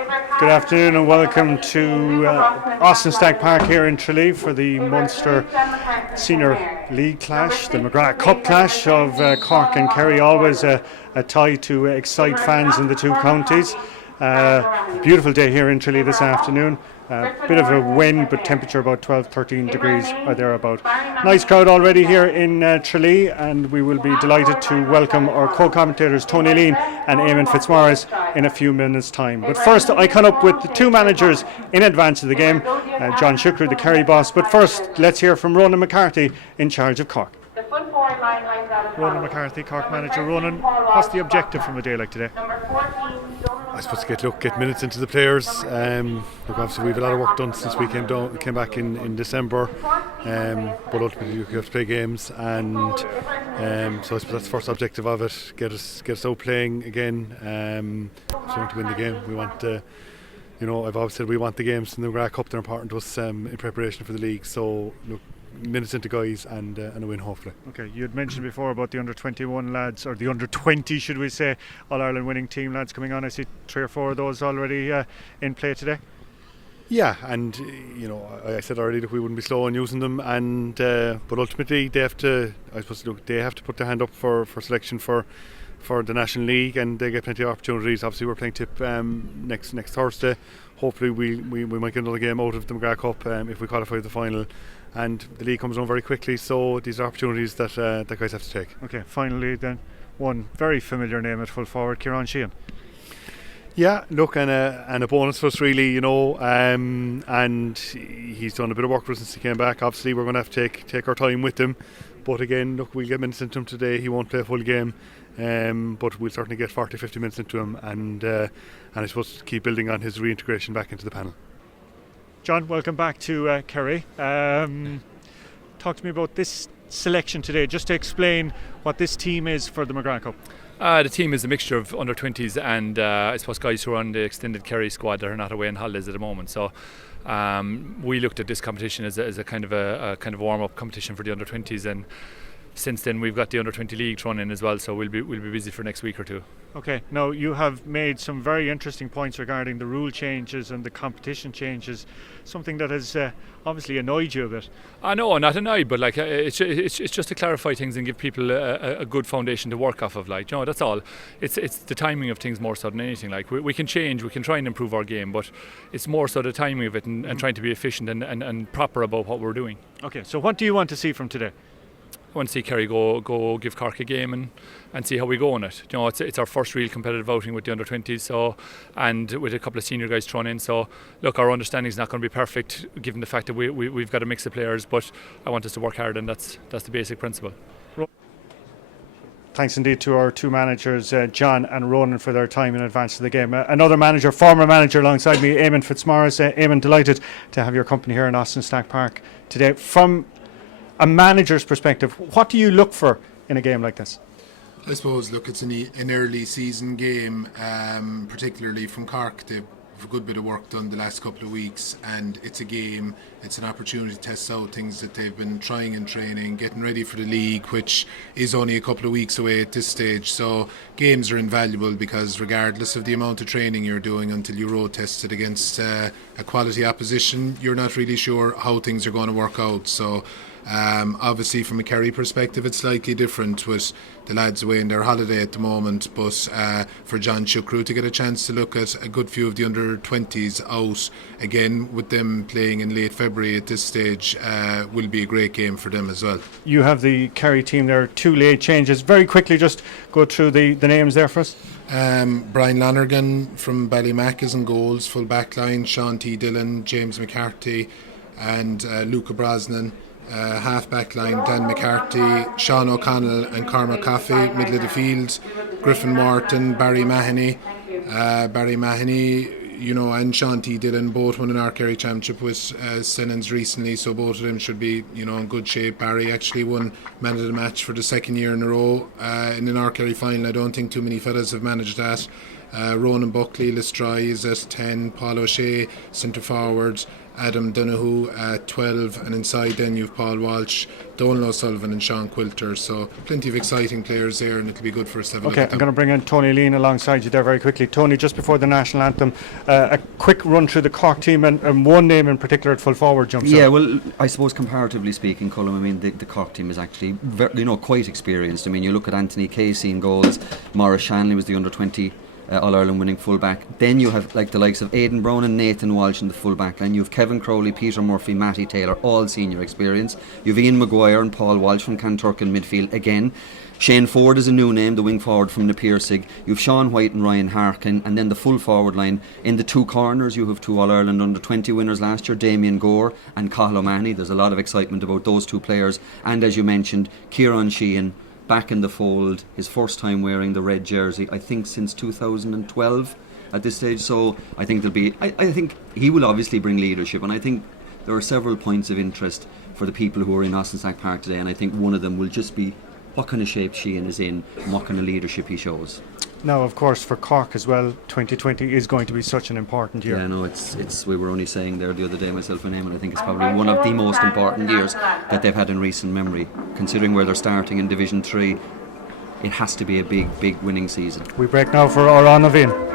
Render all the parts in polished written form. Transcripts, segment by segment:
Good afternoon and welcome to Austin Stack Park here in Tralee for the Munster Senior League clash, the McGrath Cup clash of Cork and Kerry. Always a tie to excite fans in the two counties. Beautiful day here in Tralee this afternoon. Bit of a wind, but temperature about 12-13 degrees or thereabout. Nice crowd already here in Tralee, and we will be delighted to welcome our co-commentators Tony Lean and Eamon Fitzmaurice in a few minutes' time. But first, I caught up with the two managers in advance of the game, John Shukru, the Kerry boss. But first, let's hear from Ronan McCarthy in charge of Cork. Ronan McCarthy, Cork manager. Ronan, what's the objective from a day like today? I suppose to get minutes into the players. Look, obviously we've a lot of work done since we came back in December, but ultimately you have to play games, and so I suppose that's the first objective of it. Get us out playing again. So we want to win the game. We want I've always said we want the games in the McGrath Cup. They're important to us in preparation for the league. So look, minutes into guys and a win hopefully. Okay, you had mentioned before about the under 21 lads, or the under 20 should we say, All Ireland winning team lads coming on. I see 3 or 4 of those already in play today. Yeah, and I said already that we wouldn't be slow on using them, and but ultimately they have to put their hand up for selection for the National League, and they get plenty of opportunities. Obviously we're playing Tip next Thursday. Hopefully we might get another game out of the McGrath Cup if we qualify for the final, and the league comes on very quickly, so these are opportunities that guys have to take. Okay, finally then, one very familiar name at full forward, Kieran Sheehan. Yeah, look, and a bonus for us really, and he's done a bit of work for us since he came back. Obviously we're going to have to take our time with him, but again, look, we'll get minutes into him today. He won't play a full game, but we'll certainly get 40-50 minutes into him, and I suppose keep building on his reintegration back into the panel. John, welcome back to Kerry. Talk to me about this selection today, just to explain what this team is for the McGrath Cup. The team is a mixture of under 20s and I suppose guys who are on the extended Kerry squad that are not away on holidays at the moment. So we looked at this competition as a kind of warm up competition for the under 20s, and since then we've got the under 20 league thrown in as well, so we'll be busy for next week or two. Okay, now you have made some very interesting points regarding the rule changes and the competition changes, something that has obviously annoyed you a bit. No, not annoyed, but it's just to clarify things and give people a good foundation to work off of. That's all. It's the timing of things more so than anything. We can change, we can try and improve our game, but it's more so the timing of it and trying to be efficient and proper about what we're doing. Okay, so what do you want to see from today? I want to see Kerry go give Cork a game and see how we go on it. It's our first real competitive outing with the under 20s, so, and with a couple of senior guys thrown in. So look, our understanding is not going to be perfect given the fact that we've got a mix of players, but I want us to work hard, and that's the basic principle. Thanks indeed to our two managers, John and Ronan, for their time in advance of the game. Another manager, former manager alongside me, Eamon Fitzmaurice. Eamon, delighted to have your company here in Austin Stack Park today. From a manager's perspective, what do you look for in a game like this? I suppose, look, it's an early season game, particularly from Cork. They've a good bit of work done the last couple of weeks, and it's a game, it's an opportunity to test out things that they've been trying in training, getting ready for the league, which is only a couple of weeks away at this stage. So games are invaluable, because regardless of the amount of training you're doing, until you road test it against a quality opposition, you're not really sure how things are going to work out. So obviously from a Kerry perspective it's slightly different with the lads away in their holiday at the moment, but for John Shukru to get a chance to look at a good few of the under 20s out again, with them playing in late February at this stage, will be a great game for them as well. You have the Kerry team there, 2 late changes. Very quickly, just go through the names there first. Brian Lonergan from Ballymac is in goals, full back line. Sean T. Dillon, James McCarthy and Luca Brosnan. Half back line, Dan McCarthy, Sean O'Connell and Cormac Coffey. Middle of the field, Griffin Wharton, Barry Mahoney, and Sean T. Dillon, both won an Art Kerry Championship with Sennons recently, so both of them should be in good shape. Barry actually won man of the match for the second year in a row in an Art Kerry final. I don't think too many fellas have managed that. Ronan Buckley, Lestry is at 10, Paul O'Shea, centre forward, Adam Donoghue at 12, and inside then you've Paul Walsh, Donal O'Sullivan and Sean Quilter. So plenty of exciting players there, and it'll be good for us to have a look Okay, at them. I'm going to bring in Tony Lean alongside you there very quickly. Tony, just before the national anthem, a quick run through the Cork team and one name in particular at full forward jumps Yeah, out. well, I suppose comparatively speaking, Colm, I mean, the Cork team is actually quite experienced. I mean, you look at Anthony Casey in goals, Maurice Shanley was the under-20 All-Ireland winning fullback. Then you have like the likes of Aidan Brown and Nathan Walsh in the fullback line. You have Kevin Crowley, Peter Murphy, Matty Taylor, all senior experience. You have Ian Maguire and Paul Walsh from Kanturk in midfield again. Shane Ford is a new name, the wing forward from the Piercig. You have Sean White and Ryan Harkin, and then the full forward line. In the two corners, you have two All-Ireland under-20 winners last year, Damien Gore and Cathal O'Mahony. There's a lot of excitement about those two players. And as you mentioned, Kieran Sheehan back in the fold, his first time wearing the red jersey, I think since 2012 at this stage. So I think there'll be, I think he will obviously bring leadership, and I think there are several points of interest for the people who are in Austin Stack Park today, and I think one of them will just be what kind of shape Sheehan is in and what kind of leadership he shows. Now, of course, for Cork as well, 2020 is going to be such an important year. Yeah, no, it's. We were only saying there the other day, myself and Eamon, I think it's probably one of the most important years that they've had in recent memory. Considering where they're starting in Division 3, it has to be a big winning season. We break now for Oran Ovin.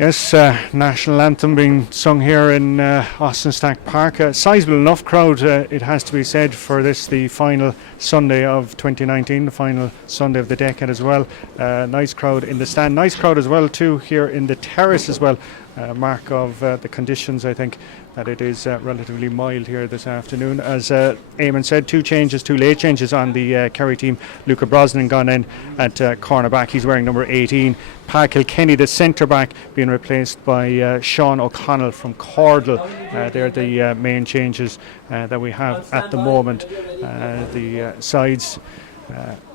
Yes, national anthem being sung here in Austin Stack Park. A sizable enough crowd, it has to be said, for this, the final Sunday of 2019, the final Sunday of the decade as well. Nice crowd in the stand, nice crowd as well too here in the terrace as well. Mark of the conditions, I think, that it is relatively mild here this afternoon. As Eamon said, two late changes on the Kerry team. Luca Brosnan gone in at cornerback, he's wearing number 18. Pa Kilkenny, the centre back, being replaced by Sean O'Connell from Cordle. They're the main changes that we have at the moment. The sides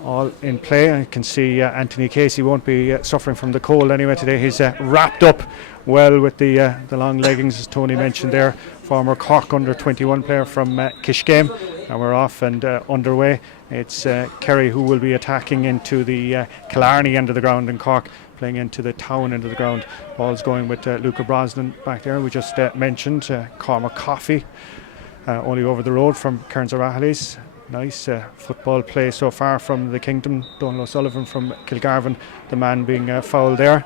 all in play. I can see Anthony Casey won't be suffering from the cold anyway today. He's wrapped up well with the long leggings, as Tony mentioned there. Former Cork under-21 player from Kishgame, and we're off and underway. It's Kerry who will be attacking into the Killarney end of the ground in Cork, playing into the town end of the ground. Ball's going with Luca Brosnan back there. We just mentioned Cormac Coffey, only over the road from Kearns O'Rahilly's. Nice football play so far from the Kingdom. Donal O'Sullivan from Kilgarvan, the man being fouled there.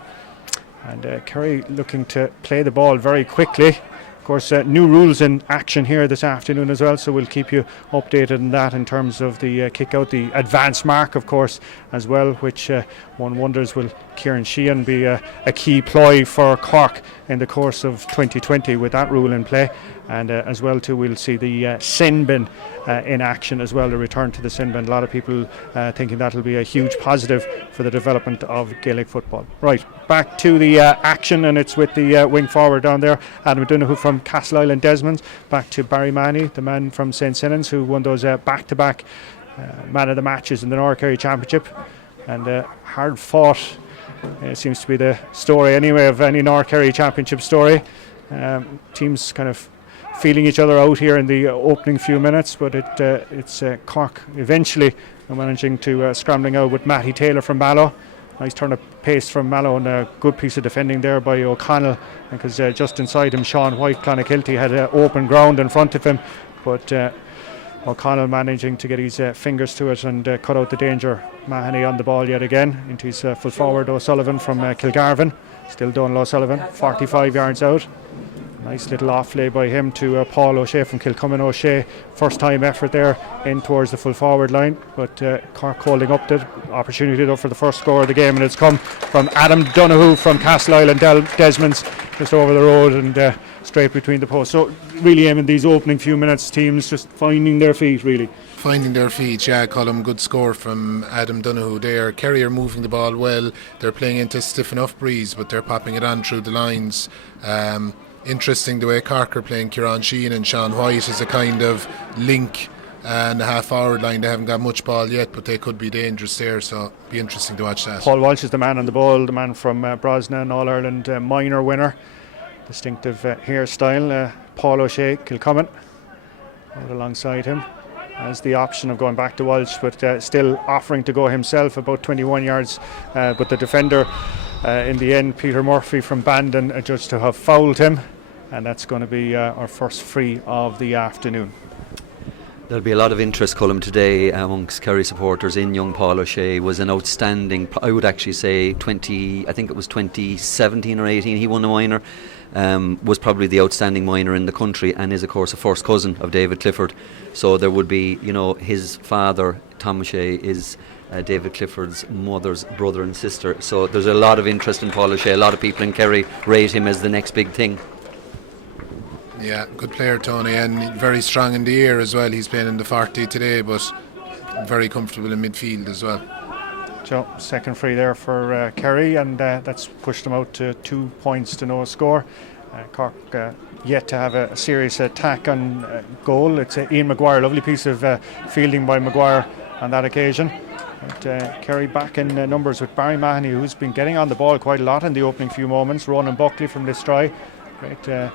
And Kerry looking to play the ball very quickly. Of course, new rules in action here this afternoon as well, so we'll keep you updated on that in terms of the kick out, the advance mark, of course, as well, which one wonders, will Kieran Sheehan be a key ploy for Cork in the course of 2020 with that rule in play. And as well too, we'll see the sin bin in action as well, the return to the sin bin. A lot of people thinking that'll be a huge positive for the development of Gaelic football. Right, back to the action, and it's with the wing forward down there, Adam Donoghue from Castle Island Desmonds. Back to Barry Manny, the man from St. Senans, who won those back-to-back man of the matches in the North Kerry Championship. And hard fought seems to be the story anyway of any North Kerry Championship story. Teams kind of feeling each other out here in the opening few minutes, but it's Cork eventually managing to scrambling out with Matty Taylor from Mallow. Nice turn of pace from Mallow, and a good piece of defending there by O'Connell, because just inside him Sean White, Clonakilty, had open ground in front of him, but O'Connell managing to get his fingers to it and cut out the danger. Mahoney on the ball yet again into his full forward O'Sullivan from Kilgarvan. Still Donal O'Sullivan, 45 yards out. Nice little off play by him to Paul O'Shea from Kilcummin. O'Shea, first time effort there in towards the full forward line, but Cork holding up the opportunity though for the first score of the game, and it's come from Adam Donoghue from Castle Island. Desmond's just over the road and straight between the posts. So really aiming these opening few minutes, teams just finding their feet really. Finding their feet, yeah, Colm. Good score from Adam Donoghue there. Kerry are moving the ball well. They're playing into stiff enough breeze, but they're popping it on through the lines. Interesting the way Cork are playing Kieran Sheehan and Sean White as a kind of link and the half-forward line. They haven't got much ball yet, but they could be dangerous there, so it'll be interesting to watch that. Paul Walsh is the man on the ball, the man from Brosnan, All-Ireland minor winner. Distinctive hairstyle. Paul O'Shea, Kilcummin, right alongside him. Has the option of going back to Walsh, but still offering to go himself about 21 yards. But the defender, in the end, Peter Murphy from Bandon, adjudged to have fouled him, and that's going to be our first free of the afternoon. There'll be a lot of interest, Colm, today amongst Kerry supporters in young Paul O'Shea. Was an outstanding, I would actually say, I think it was 2017 or 18, he won a minor. Was probably the outstanding minor in the country, and is of course a first cousin of David Clifford. So there would be, his father, Tom O'Shea, is David Clifford's mother's brother and sister. So there's a lot of interest in Paul O'Shea. A lot of people in Kerry rate him as the next big thing. Yeah, good player, Tony, and very strong in the air as well. He's playing in the 40 today, but very comfortable in midfield as well. So second free there for Kerry, and that's pushed them out to 2 points to no score. Cork yet to have a serious attack on goal. It's Ian Maguire, lovely piece of fielding by Maguire on that occasion. But Kerry back in numbers with Barry Mahoney, who's been getting on the ball quite a lot in the opening few moments. Ronan Buckley from Listry, right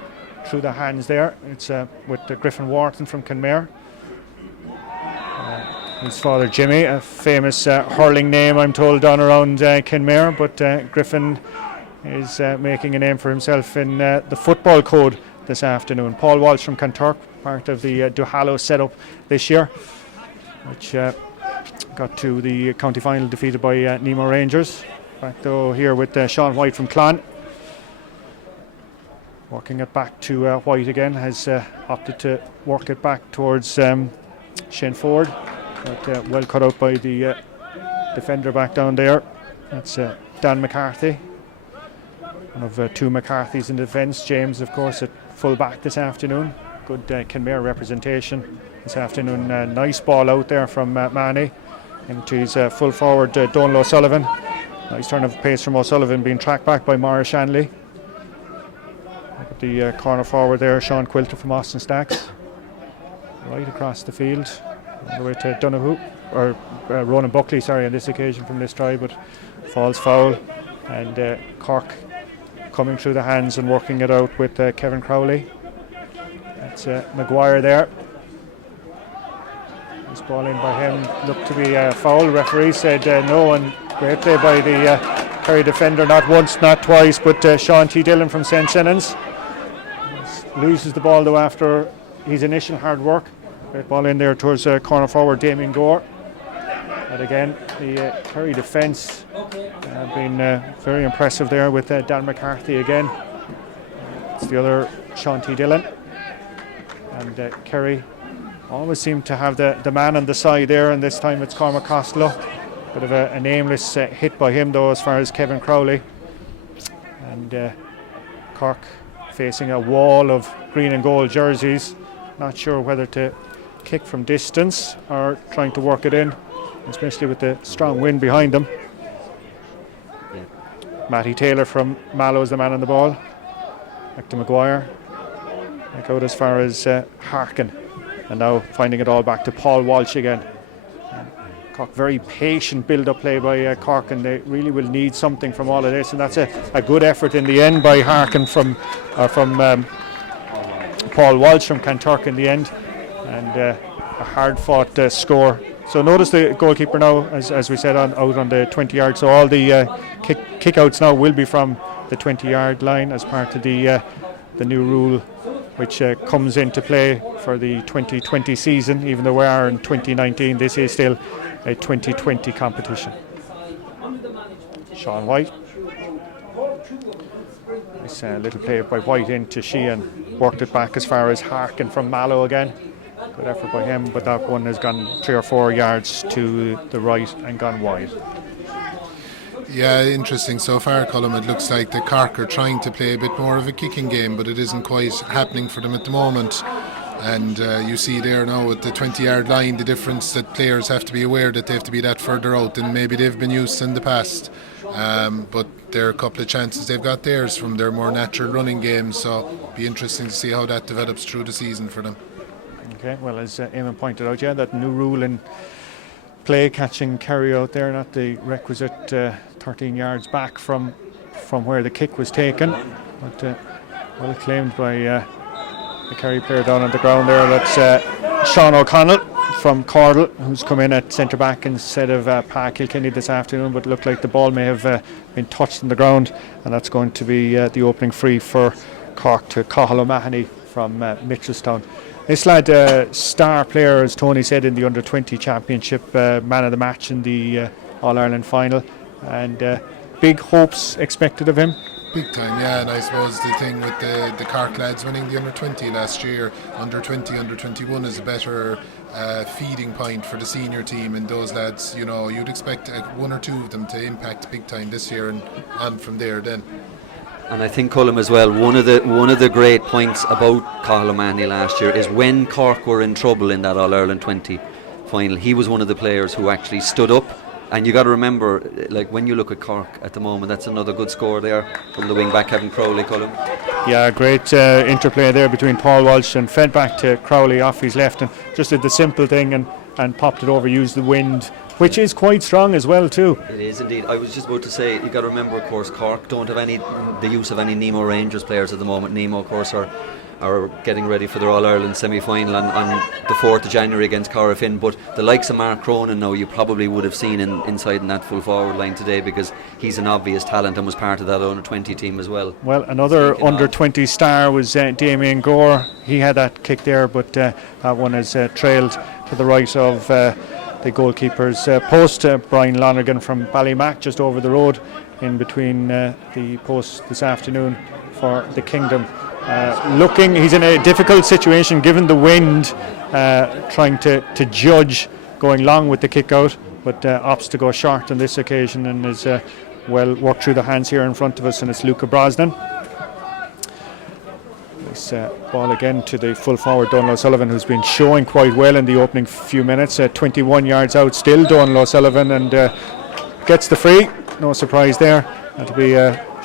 through the hands there. It's with Griffin Wharton from Kenmare. His father Jimmy, a famous hurling name I'm told down around Kenmare, but Griffin is making a name for himself in the football code this afternoon. Paul Walsh from Kanturk, part of the Duhallow setup this year, which got to the county final defeated by Nemo Rangers. Back though here with Sean White from Clon. Working it back to White again, has opted to work it back towards Shane Ford. But well cut out by the defender back down there. That's Dan McCarthy. One of two McCarthys in defence. James, of course, at full back this afternoon. Good Kenmare representation this afternoon. Nice ball out there from Manny into his full forward Donal O'Sullivan. Nice turn of pace from O'Sullivan, being tracked back by Maura Shanley. Look at the corner forward there, Sean Quilter from Austin Stacks. Right across the field. All the way to Donoghue, or Ronan Buckley, sorry, on this occasion from Listry, but falls foul. And Cork coming through the hands and working it out with Kevin Crowley. That's Maguire there. This ball in by him looked to be a foul. Referee said no, and great play by the Kerry defender, not once, not twice, but Sean T. Dillon from St. Senans loses the ball though after his initial hard work. Great ball in there towards corner forward Damien Gore. And again, the Kerry defence been very impressive there with Dan McCarthy again. It's the other Sean T. Dillon. And Kerry always seem to have the man on the side there, and this time it's Cormac Costello. Bit of a nameless hit by him though as far as Kevin Crowley. And Cork facing a wall of green and gold jerseys. Not sure whether to kick from distance or trying to work it in, especially with the strong wind behind them. Matty Taylor from Mallow is the man on the ball. Back to Maguire. Back out as far as Harkin. And now finding it all back to Paul Walsh again. Cork, very patient build-up play by Cork, and they really will need something from all of this. And that's a good effort in the end by Harkin from Paul Walsh from Kanturk in the end. And a hard-fought score. So notice the goalkeeper now, as we said, out on the 20-yard. So all the kick-outs now will be from the 20-yard line as part of the the new rule which comes into play for the 2020 season. Even though we are in 2019, this is still a 2020 competition. Sean White. Nice little play by White into Sheehan. Worked it back as far as Harkin from Mallow again. Good effort by him, but that one has gone 3 or 4 yards to the right and gone wide. Yeah, interesting so far, Colm. It looks like the Cork are trying to play a bit more of a kicking game, but it isn't quite happening for them at the moment. And you see there now at the 20-yard line the difference that players have to be aware that they have to be that further out than maybe they've been used in the past. But there are a couple of chances they've got theirs from their more natural running games, so it'll be interesting to see how that develops through the season for them. Okay, well, as Eamon pointed out, that new rule in play, catching Kerry out there, not the requisite 13 yards back from where the kick was taken, but well claimed by the Kerry player down on the ground there. That's Sean O'Connell from Cordle, who's come in at centre back instead of Pat Kilkenny this afternoon, but it looked like the ball may have been touched on the ground, and that's going to be the opening free for Cork to Cathal O'Mahony from Mitchelstown. This lad, star player, as Tony said, in the under-20 championship, man of the match in the All-Ireland final, and big hopes expected of him. Big time, yeah, and I suppose the thing with the Cork lads winning the under-20 last year, under-20, under-21 is a better feeding point for the senior team, and those lads, you know, you'd expect 1 or 2 of them to impact big time this year and on from there then. And I think, Colm, as well, one of the great points about Cathal O'Mahony last year is when Cork were in trouble in that All-Ireland 20 final, he was one of the players who actually stood up. And you got to remember, like when you look at Cork at the moment, that's another good score there from the wing back, Kevin Crowley, Colm. Yeah, great interplay there between Paul Walsh, and fed back to Crowley off his left, and just did the simple thing and popped it over, used the wind, which is quite strong as well too. It is indeed. I was just about to say, you got to remember, of course, Cork don't have the use of any Nemo Rangers players at the moment. Nemo, of course, are getting ready for their All-Ireland semi-final on the 4th of January against Corofin, but the likes of Mark Cronin now you probably would have seen inside in that full forward line today, because he's an obvious talent and was part of that under-20 team as well. Well, another under-20 star was Damien Gore. He had that kick there, but that one is trailed to the right of the goalkeeper's post. Brian Lonergan from Ballymac, just over the road in between the posts this afternoon for the Kingdom. He's in a difficult situation given the wind, trying to judge going long with the kick out, but opts to go short on this occasion, and is well worked through the hands here in front of us, and it's Luca Brosnan. This ball again to the full forward Donal O'Sullivan, who's been showing quite well in the opening few minutes. 21 yards out still, Donal O'Sullivan, and gets the free. No surprise there. That'll be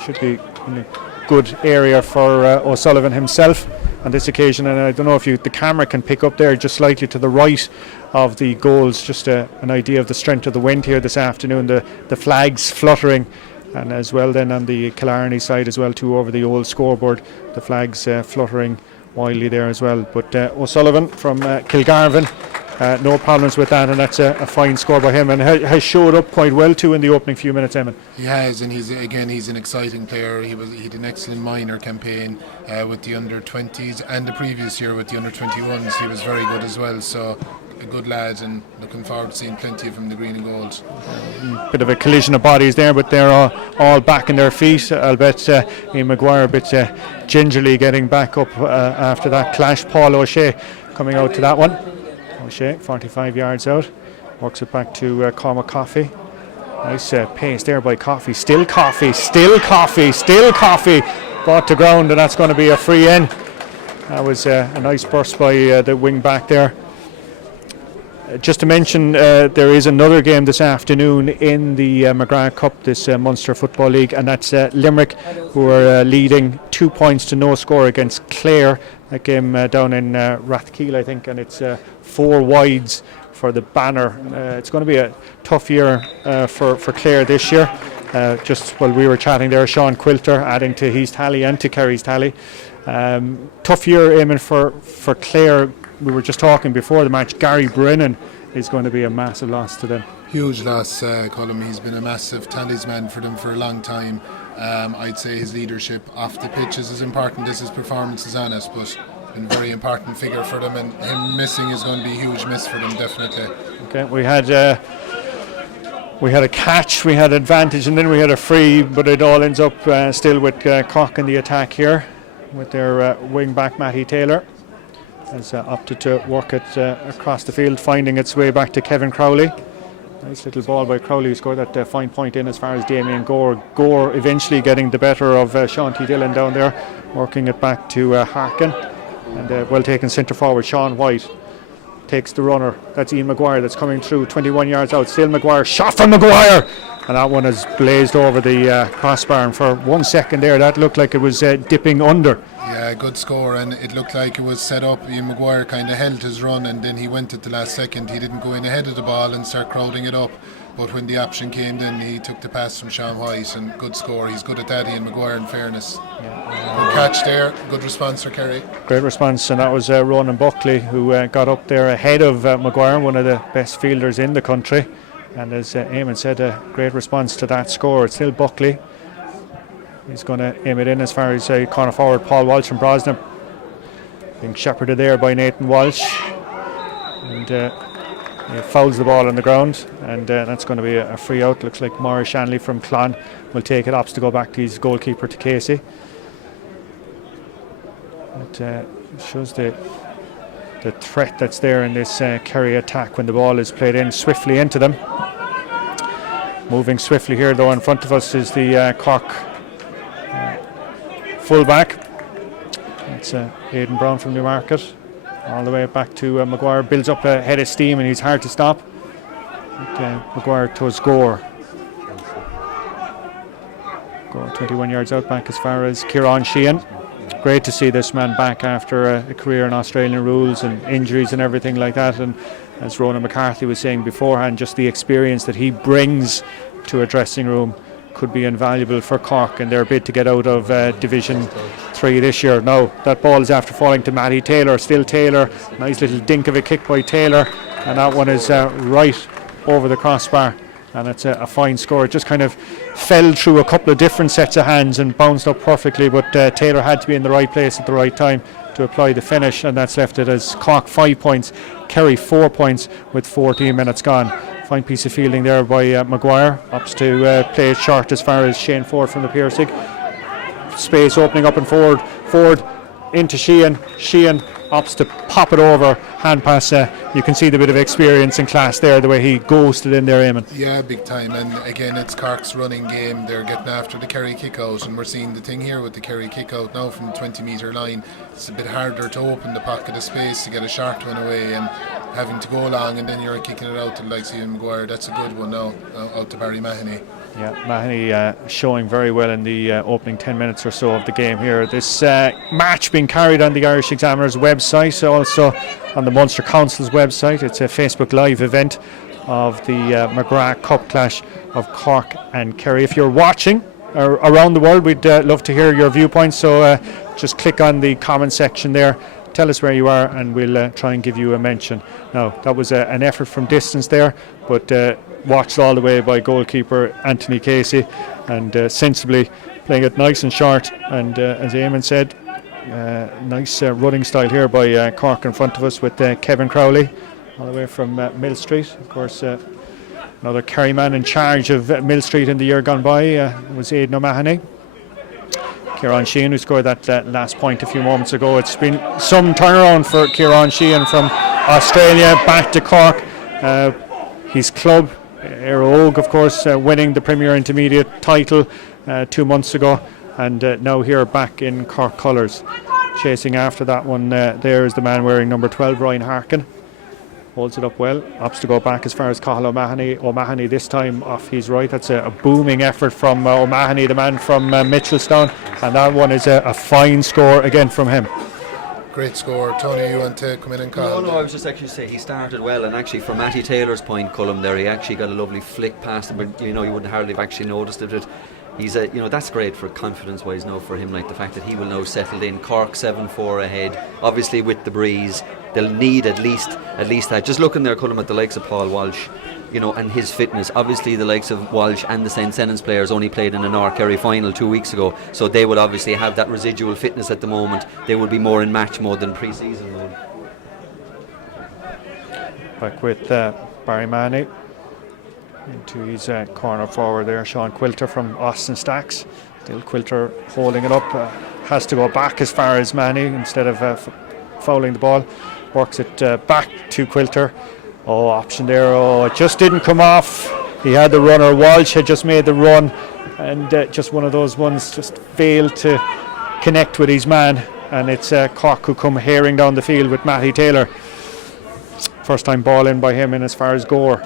should be in a good area for O'Sullivan himself on this occasion, and I don't know if the camera can pick up there just slightly to the right of the goals, just an idea of the strength of the wind here this afternoon, the flags fluttering, and as well then on the Killarney side as well too, over the old scoreboard, the flags fluttering wildly there as well. But O'Sullivan from Kilgarvan, no problems with that, and that's a fine score by him, and has showed up quite well too in the opening few minutes, Eamon. He has, and he's an exciting player. He had an excellent minor campaign with the under-20s, and the previous year with the under-21s he was very good as well, so a good lad, and looking forward to seeing plenty of him in the green and gold. Bit of a collision of bodies there, but they're all back in their feet. I'll bet Ian Maguire a bit gingerly getting back up after that clash. Paul O'Shea coming out to that one. O'Shea, 45 yards out, works it back to Cormac Coffey. Nice pace there by Coffey. Still Coffey brought to ground, and that's going to be a free in. That was a nice burst by the wing back there. Just to mention, there is another game this afternoon in the McGrath Cup, this Munster Football League, and that's Limerick, who are leading 2 points to no score against Clare. That game down in Rathkeil, I think, and it's 4 wides for the banner. It's going to be a tough year for Clare this year. Just while we were chatting there, Sean Quilter adding to his tally and to Kerry's tally. Tough year, Eamon, for Clare. We were just talking before the match, Gary Brennan is going to be a massive loss to them. Huge loss, Colm. He's been a massive talisman for them for a long time. I'd say his leadership off the pitch is as important as his performances on it, but been a very important figure for them, and him missing is going to be a huge miss for them, definitely. Okay, we had a catch, we had advantage, and then we had a free, but it all ends up still with Cork in the attack here with their wing back Matty Taylor has opted to work it across the field, finding its way back to Kevin Crowley. Nice little ball by Crowley, who scored that fine point in as far as Damien Gore. Gore eventually getting the better of Sean T. Dillon down there, working it back to Harkin. And well taken centre forward, Sean White takes the runner. That's Ian Maguire that's coming through, 21 yards out. Still Maguire, shot from Maguire! And that one has blazed over the crossbar. And for 1 second there, that looked like it was dipping under. Yeah, good score, and it looked like it was set up. Ian Maguire kind of held his run, and then he went at the last second. He didn't go in ahead of the ball and start crowding it up. But when the option came, then he took the pass from Sean White, and good score. He's good at that, Ian Maguire, in fairness. Good catch there, good response for Kerry. Great response, and that was Ronan Buckley who got up there ahead of Maguire, one of the best fielders in the country. And as Eamon said, a great response to that score. It's still Buckley. He's going to aim it in as far as corner forward Paul Walsh from Brosnan, being shepherded there by Nathan Walsh, and he fouls the ball on the ground, and that's going to be a free out. Looks like Maurice Shanley from Clon will take it, opts to go back to his goalkeeper, to Casey. It shows the threat that's there in this Kerry attack when the ball is played in swiftly into them. Moving swiftly here though in front of us is the Cork full-back. It's Aidan Brown from Newmarket, all the way back to Maguire. Builds up a head of steam and he's hard to stop. Maguire towards Gore. Gore 21 yards out back as far as Kieran Sheehan. Great to see this man back after a career in Australian rules and injuries and everything like that. And as Ronan McCarthy was saying beforehand, just the experience that he brings to a dressing room could be invaluable for Cork in their bid to get out of Division 3 this year. Now that ball is after falling to Matty Taylor. Still Taylor, nice little dink of a kick by Taylor, and that one is right over the crossbar, and it's a fine score. It just kind of fell through a couple of different sets of hands and bounced up perfectly, but Taylor had to be in the right place at the right time to apply the finish, and that's left it as Cork 5 points, Kerry 4 points with 14 minutes gone. Fine piece of fielding there by Maguire. Ups to play it short as far as Shane Ford from the Piercing. Space opening up and forward. Ford into Sheehan. Sheehan opts to pop it over. Hand pass. You can see the bit of experience and class there, the way he ghosted in there, Eamon. Yeah, big time. And again, it's Cork's running game. They're getting after the Kerry kick out, and we're seeing the thing here with the Kerry kick out now from the 20-metre line. It's a bit harder to open the pocket of space to get a short one away, and having to go long, and then you're kicking it out to the likes of Ian Maguire. That's a good one now, out to Barry Mahoney. Yeah, Mahoney showing very well in the opening 10 minutes or so of the game here. This match being carried on the Irish Examiner's website, also on the Munster Council's website. It's a Facebook Live event of the McGrath Cup clash of Cork and Kerry. If you're watching around the world, we'd love to hear your viewpoints, so just click on the comment section there. Tell us where you are and we'll try and give you a mention. Now, that was an effort from distance there, but watched all the way by goalkeeper Anthony Casey, and sensibly playing it nice and short, and as Eamon said, nice running style here by Cork in front of us with Kevin Crowley all the way from Mill Street. Of course, another Kerry man in charge of Mill Street in the year gone by was Aidan O'Mahony. Kieran Sheehan, who scored that last point a few moments ago. It's been some turnaround for Kieran Sheehan from Australia back to Cork. His club, Éire Óg, of course, winning the Premier Intermediate title 2 months ago, and now here back in Cork colours. Chasing after that one there is the man wearing number 12, Ryan Harkin. Holds it up well, opts to go back as far as Cathal O'Mahony. O'Mahony this time off his right. That's a booming effort from O'Mahony, the man from Mitchelstown, and that one is a fine score again from him. Great score. Tony, you want to come in and call? No, I was just actually saying he started well, and actually from Matty Taylor's point, Cullum, there, he actually got a lovely flick past him, but you wouldn't hardly have actually noticed it. He's that's great for confidence wise now for him, like the fact that he will now settle in. Cork 7-4 ahead, obviously with the breeze they'll need at least that. Just looking there, Cullum, at the likes of Paul Walsh, and his fitness. Obviously, the likes of Walsh and the St. Senans players only played in a North Kerry final 2 weeks ago, so they would obviously have that residual fitness at the moment. They would be more in match mode than pre-season mode. Back with Barry Manny into his corner forward there. Sean Quilter from Austin Stacks. Still Quilter holding it up. Has to go back as far as Manny instead of fouling the ball. Works it back to Quilter. Option there. It just didn't come off. He had the runner. Walsh had just made the run, and just one of those ones just failed to connect with his man. And it's Cork who come herring down the field with Matty Taylor. First time ball in by him, and as far as Gore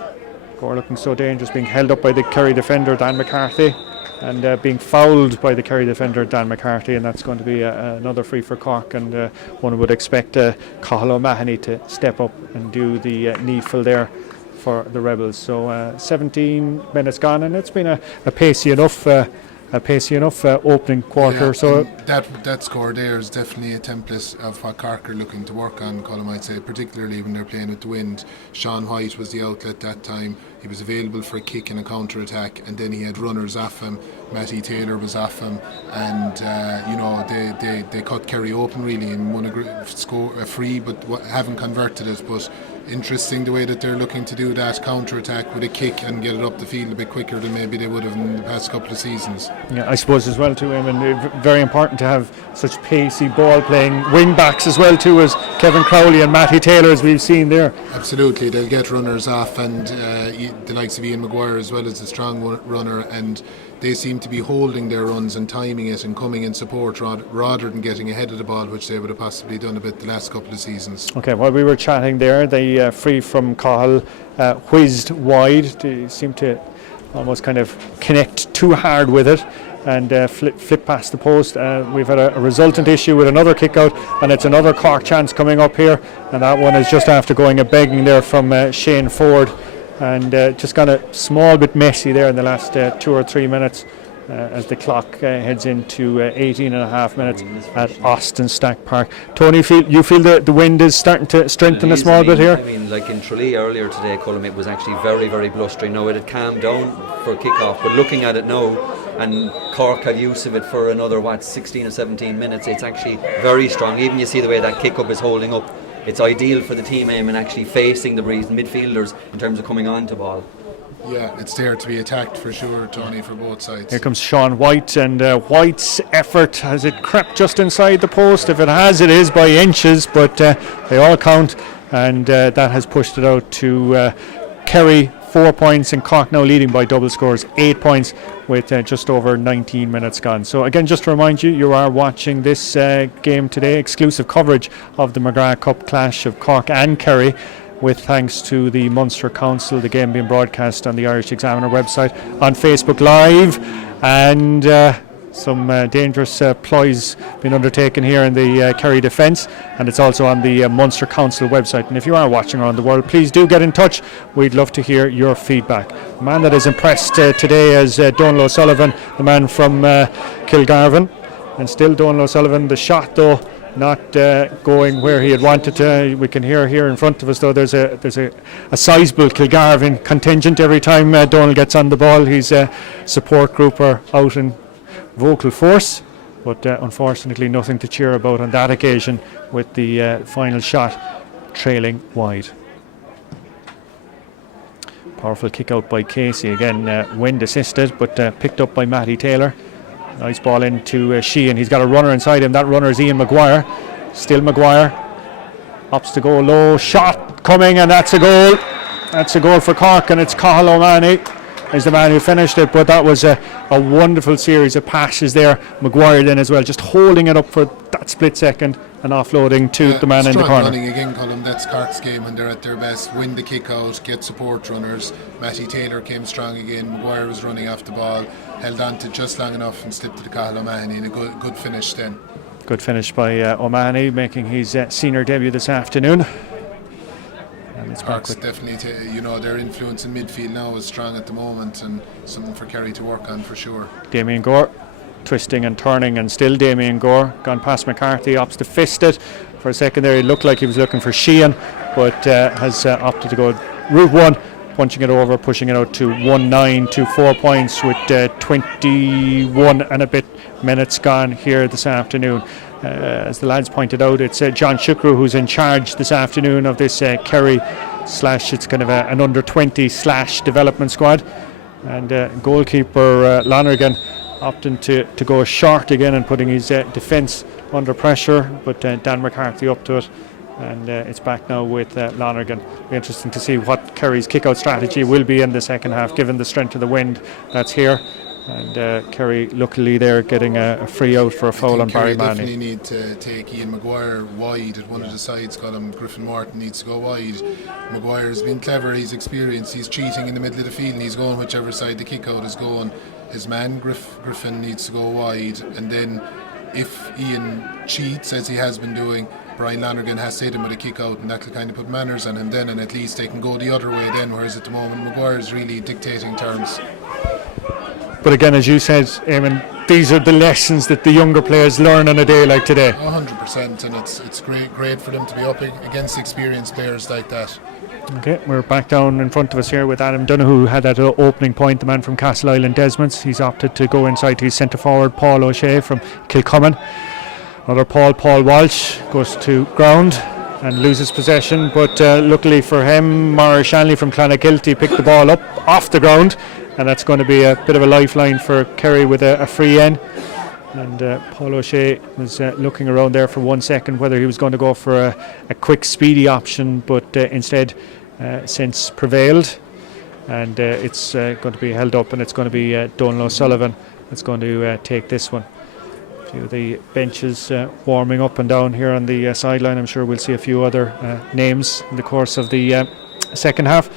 looking so dangerous, being held up by the Kerry defender Dan McCarthy, and being fouled by the Kerry defender Dan McCarthy, and that's going to be another free for Cork, and one would expect Cathal O'Mahony to step up and do the needful there for the Rebels. So 17 minutes gone, and it's been a pacey enough opening quarter. So that score there is definitely a template of what Cork are looking to work on, Colm, I'd say, particularly when they're playing with the wind. Sean White was the outlet that time. He was available for a kick and a counter attack, and then he had runners off him. Matty Taylor was off him, and they cut Kerry open really and won a free, but haven't converted it. But interesting the way that they're looking to do that counter attack with a kick and get it up the field a bit quicker than maybe they would have in the past couple of seasons. Yeah, I suppose as well too, Eamon, very important to have such pacey ball playing wing backs as well too, as Kevin Crowley and Matty Taylor, as we've seen there. Absolutely, they'll get runners off, and the likes of Ian Maguire as well as a strong runner, and they seem to be holding their runs and timing it and coming in support rather than getting ahead of the ball, which they would have possibly done a bit the last couple of seasons. Okay, while we were chatting there, the free from Cathal whizzed wide. They seemed to almost kind of connect too hard with it and flip past the post. We've had a resultant issue with another kick out, and it's another Cork chance coming up here, and that one is just after going a begging there from Shane Ford, and just got a small bit messy there in the last 2 or 3 minutes as the clock heads into 18 and a half minutes at Austin Stack Park. Tony, you feel the wind is starting to strengthen a small bit here? I mean, like in Tralee earlier today, Colm, it was actually very, very blustery. Now it had calmed down for kick-off, but looking at it now, and Cork had use of it for another 16 or 17 minutes, it's actually very strong. Even you see the way that kick-up is holding up. It's ideal for the team aim and actually facing the breeze midfielders in terms of coming on to ball. Yeah, it's there to be attacked for sure, Tony, for both sides. Here comes Sean White, and White's effort, has it crept just inside the post? If it has, it is by inches, but they all count, and that has pushed it out to Kerry 4 points, and Cork now leading by double scores 8 points with just over 19 minutes gone. So again, just to remind you, you are watching this game today, exclusive coverage of the McGrath Cup clash of Cork and Kerry, with thanks to the Munster Council, the game being broadcast on the Irish Examiner website, on Facebook Live, and some dangerous ploys being undertaken here in the Kerry defence, and it's also on the Munster Council website. And if you are watching around the world, please do get in touch. We'd love to hear your feedback. The man that is impressed today is Donal O'Sullivan, the man from Kilgarvan, and still Donal O'Sullivan. The shot though not going where he had wanted to. We can hear here in front of us though there's a sizable Kilgarvan contingent every time Donal gets on the ball. His support group are out in vocal force, but unfortunately nothing to cheer about on that occasion, with the final shot trailing wide. Powerful kick out by Casey, again wind assisted, but picked up by Matty Taylor. Nice ball into Sheehan. He's got a runner inside him. That runner is Ian Maguire. Still Maguire. Ups to go low. Shot coming, and that's a goal. That's a goal for Cork, and it's Cathal O'Mahony is the man who finished it. But that was a wonderful series of passes there. Maguire then as well, just holding it up for that split second and offloading to the man in the corner. Running again, Colm. That's Cork's game when they're at their best. Win the kick out, get support runners. Matty Taylor came strong again. Maguire was running off the ball, held on to just long enough and slipped to the Cathal O'Mahony, and a good finish then. Good finish by O'Mahony, making his senior debut this afternoon. And it's Cork's definitely, their influence in midfield now is strong at the moment, and something for Kerry to work on for sure. Damien Gore twisting and turning, and still Damien Gore gone past McCarthy, opts to fist it. For a second there, it looked like he was looking for Sheehan, but has opted to go route one punching it over, pushing it out to 1-9 to 4 points with 21 and a bit minutes gone here this afternoon. As the lads pointed out, it's John Shukru who's in charge this afternoon of this Kerry it's kind of an under 20 / development squad, and goalkeeper Lonergan opting to go short again and putting his defence under pressure, but Dan McCarthy up to it, and it's back now with Lonergan. Be interesting to see what Kerry's kick-out strategy will be in the second half, given the strength of the wind that's here. And Kerry luckily they're getting a free out for a foul on Barry Manning. Definitely need to take Ian Maguire wide at one of the sides. Griffin Martin needs to go wide. Maguire's been clever, he's experienced, he's cheating in the middle of the field and he's going whichever side the kick out is going. His man Griffin needs to go wide, and then if Ian cheats as he has been doing, Brian Lonergan has to hit him with a kick out, and that'll kind of put manners on him then, and at least they can go the other way then, whereas at the moment Maguire's really dictating terms. But again, as you said, Eamon, these are the lessons that the younger players learn on a day like today. 100%, and it's great for them to be up against experienced players like that. Okay, we're back down in front of us here with Adam Donoghue, who had that opening point, the man from Castle Island Desmonds. He's opted to go inside to his centre forward, Paul O'Shea from Kilcummin. Another Paul Walsh goes to ground and loses possession, but luckily for him, Mara Shanley from Clonakilty picked the ball up off the ground, and that's going to be a bit of a lifeline for Kerry with a free end. And Paul O'Shea was looking around there for 1 second whether he was going to go for a quick speedy option, but instead since prevailed, and it's going to be held up, and it's going to be Donal O'Sullivan that's going to take this one. A few of the benches warming up and down here on the sideline. I'm sure we'll see a few other names in the course of the second half.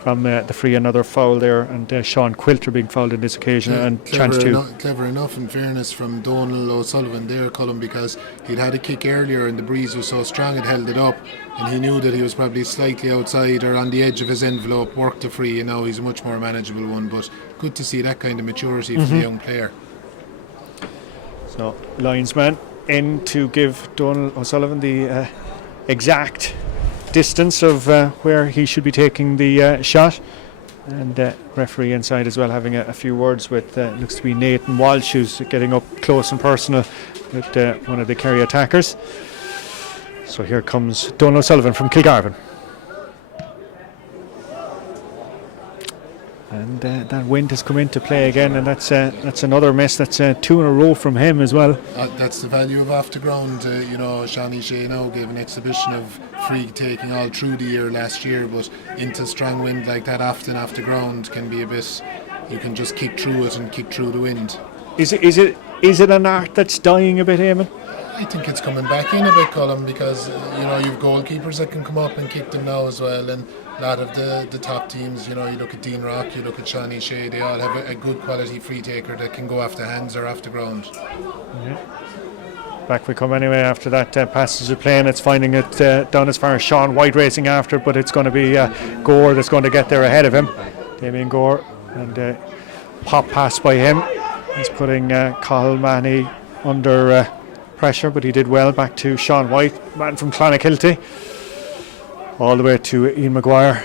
From the free, another foul there, and Sean Quilter being fouled on this occasion, and chance two. Clever enough, in fairness, from Donal O'Sullivan there, Colin, because he'd had a kick earlier and the breeze was so strong it held it up, and he knew that he was probably slightly outside or on the edge of his envelope, worked the free, and now he's a much more manageable one. But good to see that kind of maturity from the young player. So linesman in to give Donal O'Sullivan the exact distance of where he should be taking the shot, and referee inside as well having a few words with looks to be Nathan Walsh, who's getting up close and personal with one of the Kerry attackers. So here comes Donal O'Sullivan from Kilgarvan, and that wind has come into play again, and that's another miss. That's 2 in a row from him as well. That's the value of off the ground. Shani Shea now gave an exhibition of free taking all through the year last year, but into strong wind like that often off the ground can be a bit, you can just kick through it and kick through the wind. Is it an art that's dying a bit, Eamon? I think it's coming back in a bit, Colin, because you've goalkeepers that can come up and kick them now as well, and a lot of the top teams, you look at Dean Rock, you look at Shani Shea, they all have a good quality free taker that can go off the hands or off the ground. Yeah. Back we come anyway after that passage of play, and it's finding it down as far as Sean White racing after, but it's going to be Gore that's going to get there ahead of him, Damien Gore, and pop pass by him. He's putting Cathal Mahoney under pressure, but he did well. Back to Sean White, man from Clonakilty, all the way to Ian Maguire.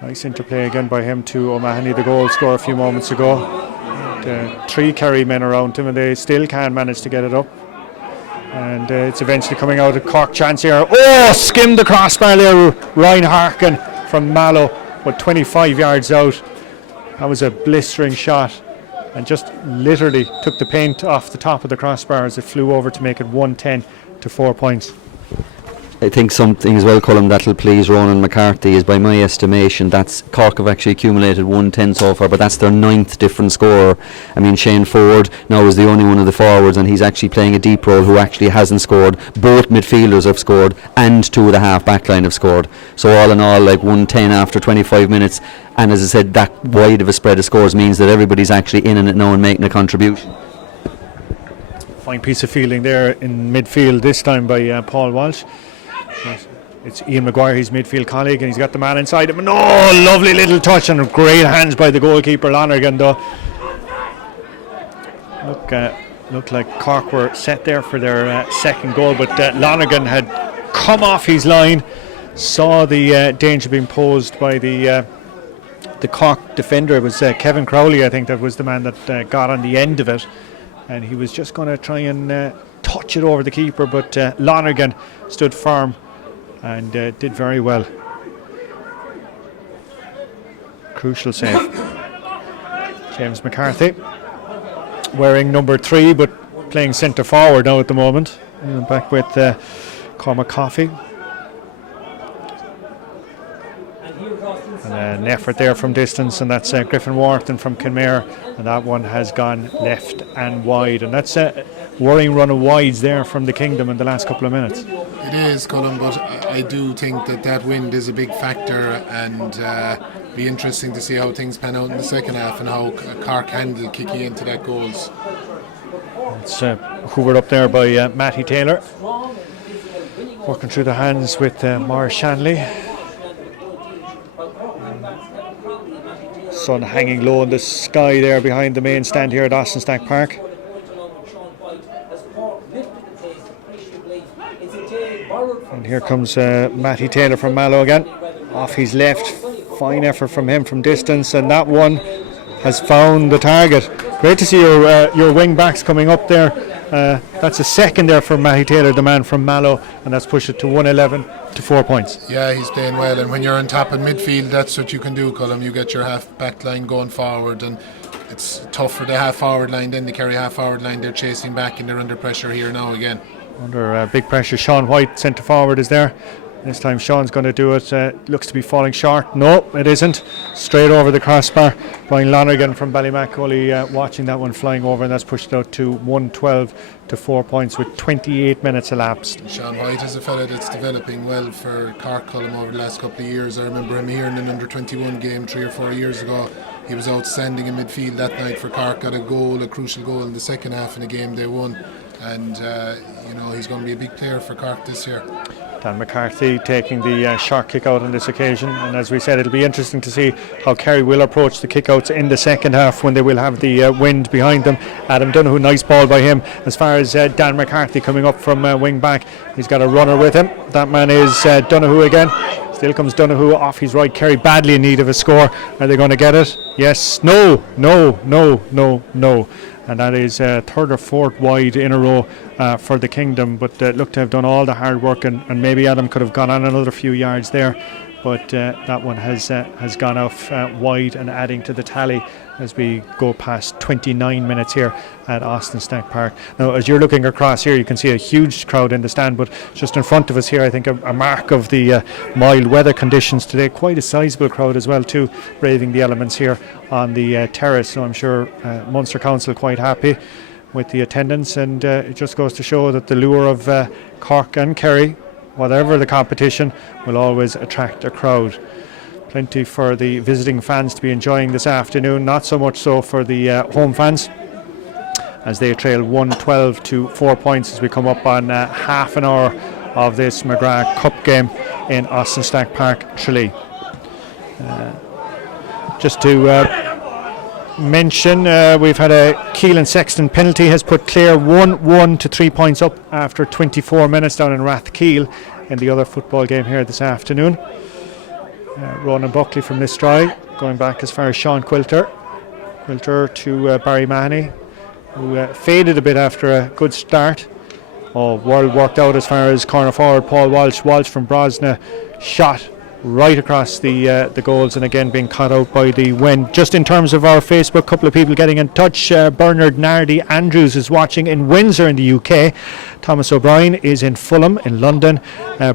Nice interplay again by him to O'Mahony, the goal scorer a few moments ago. And, 3 Kerry men around him, and they still can manage to get it up. And it's eventually coming out. A Cork chance here. Oh, skimmed the crossbar there. Ryan Harkin from Mallow, but 25 yards out. That was a blistering shot, and just literally took the paint off the top of the crossbar as it flew over to make it 110 to 4 points. I think something as well, Colin, that'll please Ronan McCarthy is, by my estimation, that's Cork have actually accumulated 110 so far, but that's their 9th different scorer. I mean, Shane Ford now is the only one of the forwards, and he's actually playing a deep role who actually hasn't scored. Both midfielders have scored, and 2 of the half backline have scored. So all in all, like 110 after 25 minutes, and as I said, that wide of a spread of scores means that everybody's actually in it now and making a contribution. Fine piece of fielding there in midfield this time by Paul Walsh. It's Ian Maguire, his midfield colleague, and he's got the man inside him. And lovely little touch, and great hands by the goalkeeper Lonergan though. Looked like Cork were set there for their second goal, but Lonergan had come off his line, saw the danger being posed by the the Cork defender. It was Kevin Crowley, I think, that was the man that got on the end of it, and he was just going to try and touch it over the keeper, but Lonergan stood firm and did very well. Crucial save. James McCarthy, wearing number 3 but playing centre forward now at the moment. Back with Cormac Coffey. And an effort there from distance, and that's Griffin Wharton from Kenmare, and that one has gone left and wide, and that's a worrying run of wides there from the Kingdom in the last couple of minutes. It is, Colin, but I do think that wind is a big factor, and be interesting to see how things pan out in the second half and how Cork handle kicking into that goals. It's hoovered up there by Matty Taylor, working through the hands with Maurice Shanley. Sun hanging low in the sky there behind the main stand here at Austin Stack Park. And here comes Matty Taylor from Mallow again, off his left. Fine effort from him from distance, and that one has found the target. Great to see your wing backs coming up there. That's a second there for Matty Taylor, the man from Mallow, and that's pushed it to 111 to 4 points. Yeah, he's playing well, and when you're on top in midfield, that's what you can do, Colin. You get your half back line going forward, and it's tough for the half forward line. Then the Kerry half forward line, they're chasing back and they're under pressure here now again. Under big pressure. Sean White, centre forward, is there. This time Sean's going to do it. Looks to be falling short. No, it isn't. Straight over the crossbar. Brian Lonergan from Ballymac only watching that one flying over, and that's pushed out to 112 to 4 points with 28 minutes elapsed. Sean White is a fella that's developing well for Cork, Colin, over the last couple of years. I remember him here in an under-21 game 3 or 4 years ago. He was outstanding in midfield that night for Cork. Got a crucial goal in the second half in the game they won. And, he's going to be a big player for Cork this year. Dan McCarthy taking the short kick out on this occasion, and as we said, it'll be interesting to see how Kerry will approach the kickouts in the second half when they will have the wind behind them. Adam Donoghue, nice ball by him. As far as Dan McCarthy coming up from wing back, he's got a runner with him. That man is Donoghue again. Still comes Donoghue off his right. Kerry badly in need of a score. Are they going to get it? Yes. No. And that is third or fourth wide in a row for the Kingdom, but look to have done all the hard work, and maybe Adam could have gone on another few yards there, but that one has gone off wide and adding to the tally as we go past 29 minutes here at Austin Stack Park. Now, as you're looking across here, you can see a huge crowd in the stand, but just in front of us here, I think a mark of the mild weather conditions today. Quite a sizable crowd as well too, braving the elements here on the terrace. So I'm sure Munster Council quite happy with the attendance, and it just goes to show that the lure of Cork and Kerry, whatever the competition, will always attract a crowd. Plenty for the visiting fans to be enjoying this afternoon, not so much so for the home fans, as they trail 112 to 4 points as we come up on half an hour of this McGrath Cup game in Austin Stack Park, Tralee. Just to mention, we've had a Keelan Sexton penalty, has put Clare 1-1 to 3 points up after 24 minutes down in Rathkeel in the other football game here this afternoon. Ronan Buckley from this try, going back as far as Sean Quilter to Barry Mahoney, who faded a bit after a good start. Well worked out as far as corner forward Paul Walsh from Brosna, shot right across the goals, and again being caught out by the wind. Just in terms of our Facebook, a couple of people getting in touch. Bernard Nardi Andrews is watching in Windsor in the UK. Thomas O'Brien is in Fulham in London.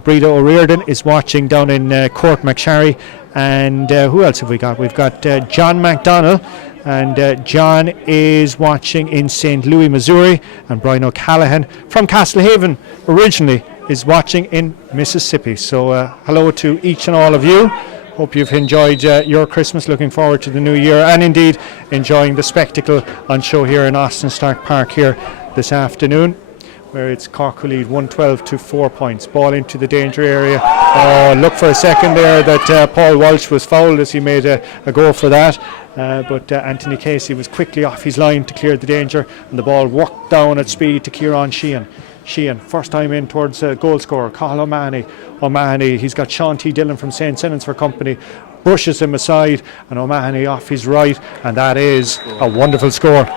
Breda O'Riordan is watching down in Cork McSharry. And who else have we got? We've got John McDonnell, and John is watching in St. Louis, Missouri, and Brian O'Callaghan from Castlehaven originally is watching in Mississippi. So hello to each and all of you. Hope you've enjoyed your Christmas, looking forward to the new year, and indeed enjoying the spectacle on show here in Austin Stack Park here this afternoon, where it's Cork who lead 112 to 4 points. Ball into the danger area. Look for a second there that Paul Walsh was fouled as he made a go for that. But Anthony Casey was quickly off his line to clear the danger, and the ball worked down at speed to Kieran Sheehan. Sheehan, first time in towards goal scorer, Cathal O'Mahony, he's got Sean T. Dillon from St. Simmons for company, brushes him aside, and O'Mahony off his right, and that is a wonderful score.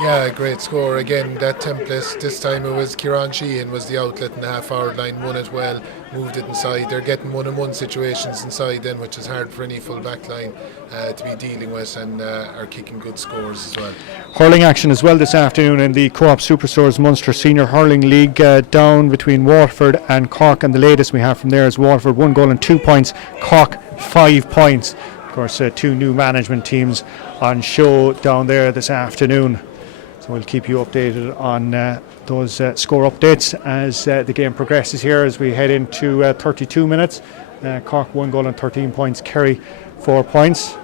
Yeah, great score. Again, that template, this time it was Kieran Sheehan was the outlet in the half-hour line, won it well, moved it inside. They're getting one-on-one situations inside then, which is hard for any full back line to be dealing with, and are kicking good scores as well. Hurling action as well this afternoon in the Co-op Superstores Munster Senior Hurling League, down between Waterford and Cork, and the latest we have from there is Waterford 1 goal and 2 points, Cork 5 points. Of course, two new management teams on show down there this afternoon. We'll keep you updated on those score updates as the game progresses here as we head into 32 minutes. Cork 1 goal and 13 points, Kerry 4 points.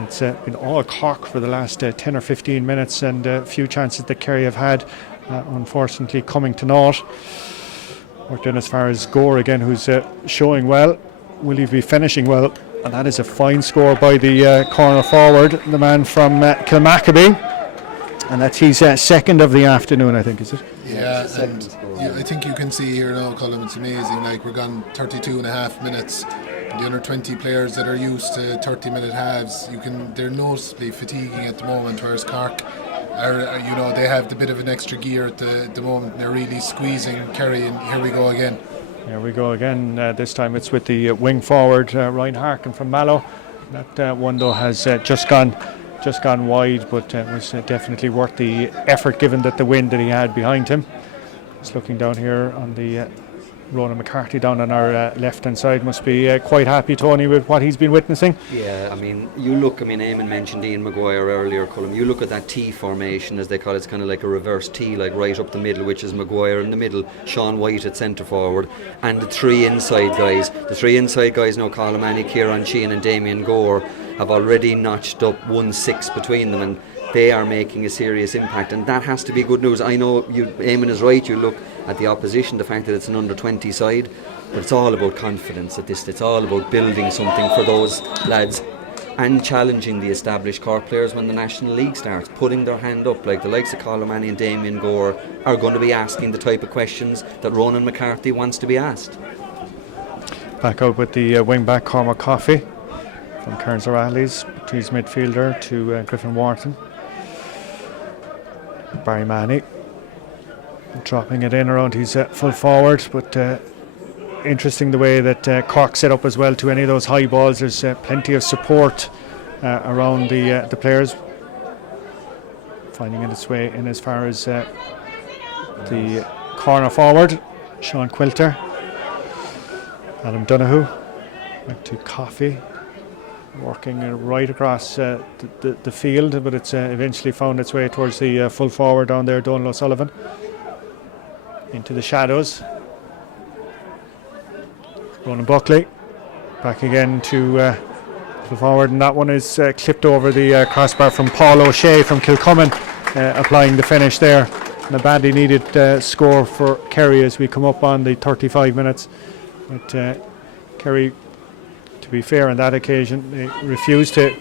It's been all Cork for the last 10 or 15 minutes, and a few chances that Kerry have had, unfortunately coming to naught. Worked in as far as Gore again, who's showing well. Will he be finishing well? And that is a fine score by the corner forward, the man from Kilmacabea. And that's his second of the afternoon, I think, is it? Yeah, and I think you can see here now, Colin, it's amazing. Like, we're gone 32 and a half minutes. The under 20 players that are used to 30-minute halves, they're noticeably fatiguing at the moment, whereas Cork are, they have the bit of an extra gear at the moment. They're really squeezing Kerry, and here we go again. Here we go again. This time it's with the wing forward, Ryan Harkin from Mallow. That one, though, has just gone wide, but was definitely worth the effort given that the wind that he had behind him. Just looking down here on the Ronan McCarthy down on our left hand side must be quite happy, Tony, with what he's been witnessing. Yeah, Eamon mentioned Ian Maguire earlier, Colm. You look at that T formation, as they call it, it's kind of like a reverse T, like right up the middle, which is Maguire in the middle, Sean White at centre forward, and the three inside guys. The three inside guys now, Cathal O'Mahony, Kieran Sheehan and Damien Gore, have already notched up 1-6 between them, and they are making a serious impact, and that has to be good news. I know Eamon is right. You look at the opposition, the fact that it's an under 20 side, but it's all about confidence at this. It's all about building something for those lads and challenging the established Cork players when the National League starts, putting their hand up, like the likes of Cathal O'Mahony and Damien Gore are going to be asking the type of questions that Ronan McCarthy wants to be asked. Back out with the wing back, Cormac Coffey from Cairns O'Reilly's, to his midfielder, to Griffin Wharton. Barry Manny dropping it in around his full forward, but interesting the way that Cork set up as well to any of those high balls. There's plenty of support around the players, finding its way in as far as the corner forward, Sean Quilter, Adam Donoghue, back to Coffey, working right across the field, but it's eventually found its way towards the full forward down there, Donal O'Sullivan, into the shadows. Ronan Buckley back again to full forward, and that one is clipped over the crossbar from Paul O'Shea from Kilcummin, applying the finish there. And a badly needed score for Kerry as we come up on the 35 minutes. But Kerry, to be fair on that occasion, they refused to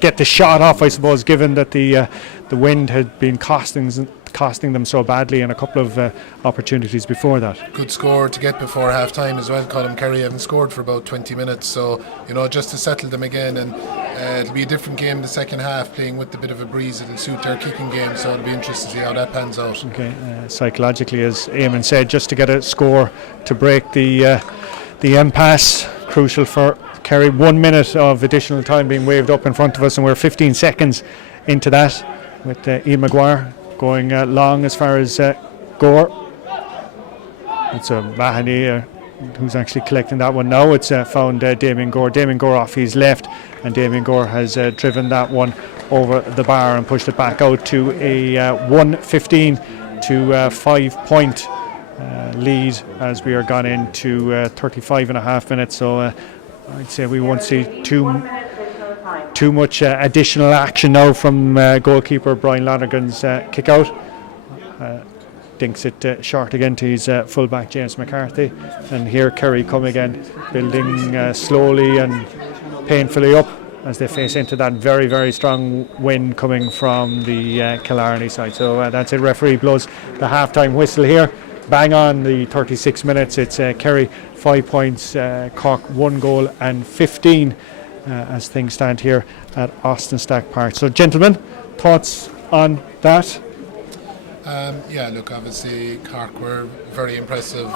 get the shot off, I suppose, given that the wind had been costing them so badly in a couple of opportunities before that. Good score to get before half time as well, Colin. Kerry haven't scored for about 20 minutes, so just to settle them again, and it'll be a different game the second half, playing with a bit of a breeze. It'll suit their kicking game, so it'll be interesting to see how that pans out. Okay, psychologically, as Eamon said, just to get a score to break the impasse, crucial for Kerry. 1 minute of additional time being waved up in front of us, and we're 15 seconds into that, with Ian Maguire going long as far as Gore. It's Mahoney who's actually collecting that one now. It's found Damien Gore. Damien Gore off his left, and Damien Gore has driven that one over the bar and pushed it back out to a 1-15 to 5 point lead as we are gone into 35 and a half minutes. So I'd say we won't see too much additional action now from goalkeeper Brian Lonergan's kick out. Dinks it short again to his fullback James McCarthy, and here Kerry come again, building slowly and painfully up as they face into that very, very strong wind coming from the Killarney side. So that's it. Referee blows the half-time whistle here. Bang on the 36 minutes. It's Kerry 5 points, Cork 1 goal and 15 as things stand here at Austin Stack Park. So, gentlemen, thoughts on that? Yeah, look, obviously Cork were very impressive,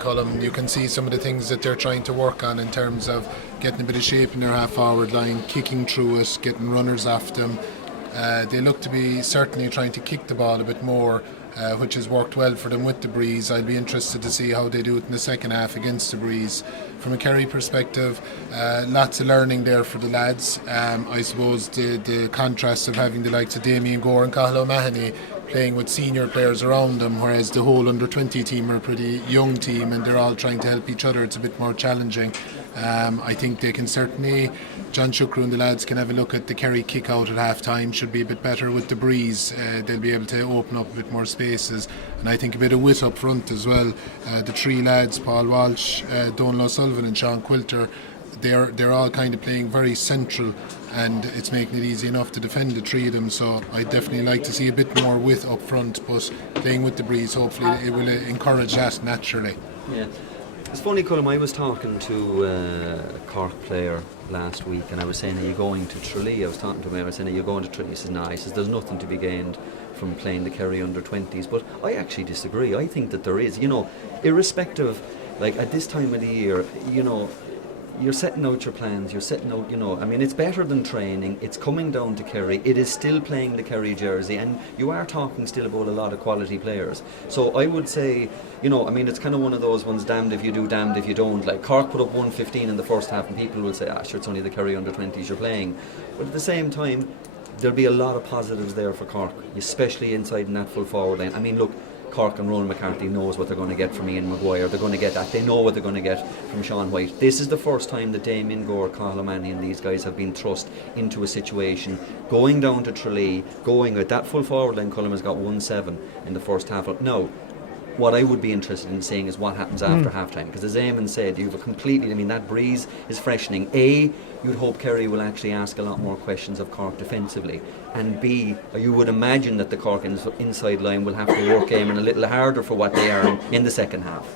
Colm. You can see some of the things that they're trying to work on in terms of getting a bit of shape in their half-forward line, kicking through it, getting runners off them. They look to be certainly trying to kick the ball a bit more, which has worked well for them with the breeze. I'll be interested to see how they do it in the second half against the breeze. From a Kerry perspective, lots of learning there for the lads. I suppose the contrast of having the likes of Damien Gore and Cathal O'Mahony playing with senior players around them, whereas the whole under-20 team are a pretty young team and they're all trying to help each other. It's a bit more challenging. I think they can certainly, John Shukru and the lads can have a look at the Kerry kick out at half time, should be a bit better with the breeze. They'll be able to open up a bit more spaces, and I think a bit of wit up front as well. The three lads, Paul Walsh, Donal O'Sullivan and Sean Quilter, they're all kind of playing very central, and it's making it easy enough to defend the three of them. So I'd definitely like to see a bit more width up front, but playing with the breeze, hopefully it will encourage that naturally. Yeah. It's funny, Colm, I was talking to a Cork player last week and I was saying, are you going to Tralee? I was talking to him, I was saying, are you going to Tralee? He says, no. He says, there's nothing to be gained from playing the Kerry under-20s. But I actually disagree. I think that there is, irrespective, like at this time of the year, you're setting out your plans, you're setting out, it's better than training, it's coming down to Kerry, it is still playing the Kerry jersey, and you are talking still about a lot of quality players. So I would say, it's kind of one of those ones, damned if you do, damned if you don't. Like Cork put up 115 in the first half and people will say, sure, it's only the Kerry under-20s you're playing. But at the same time, there'll be a lot of positives there for Cork, especially inside in that full forward line. I mean, look, Cork and Ronan McCarthy knows what they're going to get from Ian Maguire. They're going to get that. They know what they're going to get from Sean White. This is the first time that Damien Gore, Cathal O'Mahony and these guys have been thrust into a situation going down to Tralee, going with that full forward line. Colm has got 1-7 in the first half. Now, what I would be interested in seeing is what happens after half-time, because as Eamon said, you have a completely, that breeze is freshening. A, you'd hope Kerry will actually ask a lot more questions of Cork defensively, and B, you would imagine that the Cork inside line will have to work Eamon a little harder for what they are in the second half.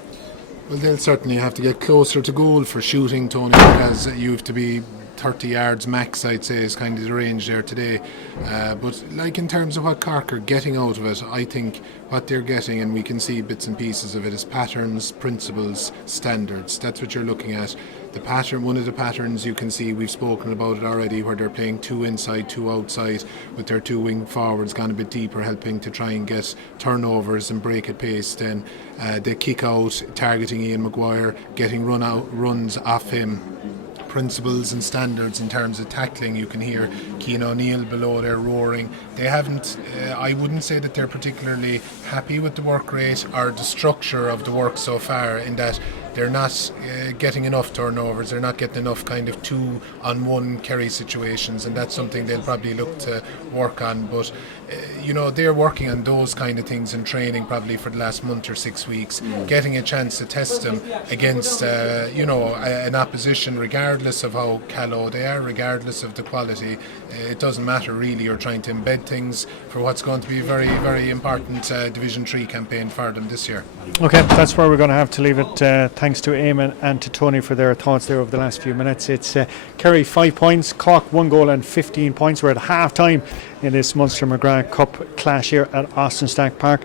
Well, they'll certainly have to get closer to goal for shooting, Tony, because you have to be 30 yards max, I'd say, is kind of the range there today. But like in terms of what Cork are getting out of it, I think what they're getting, and we can see bits and pieces of it, is patterns, principles, standards. That's what you're looking at. The pattern, one of the patterns you can see, we've spoken about it already, where they're playing 2 inside, 2 outside, with their 2 wing forwards gone a bit deeper, helping to try and get turnovers and break at pace. Then they kick out, targeting Ian Maguire, getting runs off him. Principles and standards in terms of tackling. You can hear Cian O'Neill below there roaring. They haven't, I wouldn't say that they're particularly happy with the work rate or the structure of the work so far, in that they're not getting enough turnovers, they're not getting enough kind of 2-on-1 Kerry situations, and that's something they'll probably look to work on. But they're working on those kind of things in training probably for the last month or 6 weeks, getting a chance to test them against an opposition, regardless of how callow they are, regardless of the quality. It doesn't matter really. You're trying to embed things for what's going to be a very, very important Division 3 campaign for them this year. Okay, that's where we're going to have to leave it. Thanks to Eamon and to Tony for their thoughts there over the last few minutes. It's Kerry 5 points, Cork 1 goal and 15 points. We're at half time in this Munster McGrath Cup clash here at Austin Stack Park.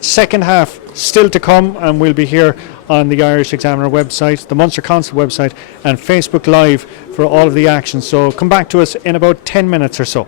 Second half still to come, and we'll be here on the Irish Examiner website, the Munster Council website, and Facebook Live for all of the action. So come back to us in about 10 minutes or so.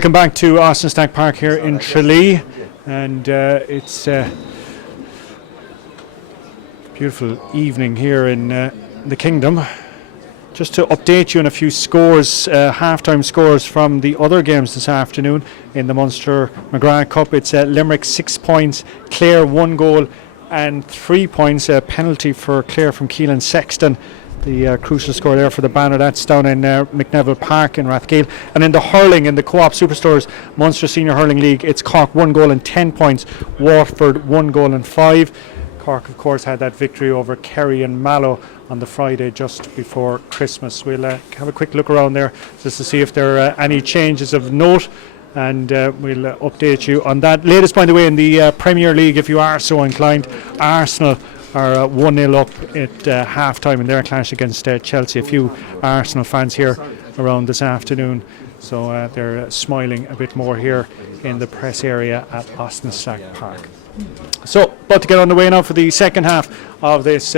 Welcome back to Austin Stack Park here in Tralee, and it's a beautiful evening here in the Kingdom. Just to update you on a few scores, half-time scores from the other games this afternoon in the Munster McGrath Cup. It's Limerick 6 points, Clare 1 goal and 3 points. A penalty for Clare from Keelan Sexton. The crucial score there for the banner. That's down in McNeville Park in Rathgale. And in the hurling, in the Co-op Superstores Munster Senior Hurling League, it's Cork 1 goal and 10 points, Waterford 1 goal and 5. Cork, of course, had that victory over Kerry and Mallow on the Friday just before Christmas. We'll have a quick look around there just to see if there are any changes of note, and we'll update you on that. Latest, by the way, in the Premier League, if you are so inclined, Arsenal are 1-0 up at half-time in their clash against Chelsea. A few Arsenal fans here around this afternoon, so they're smiling a bit more here in the press area at Austin Stack Park. So, about to get underway now for the second half of this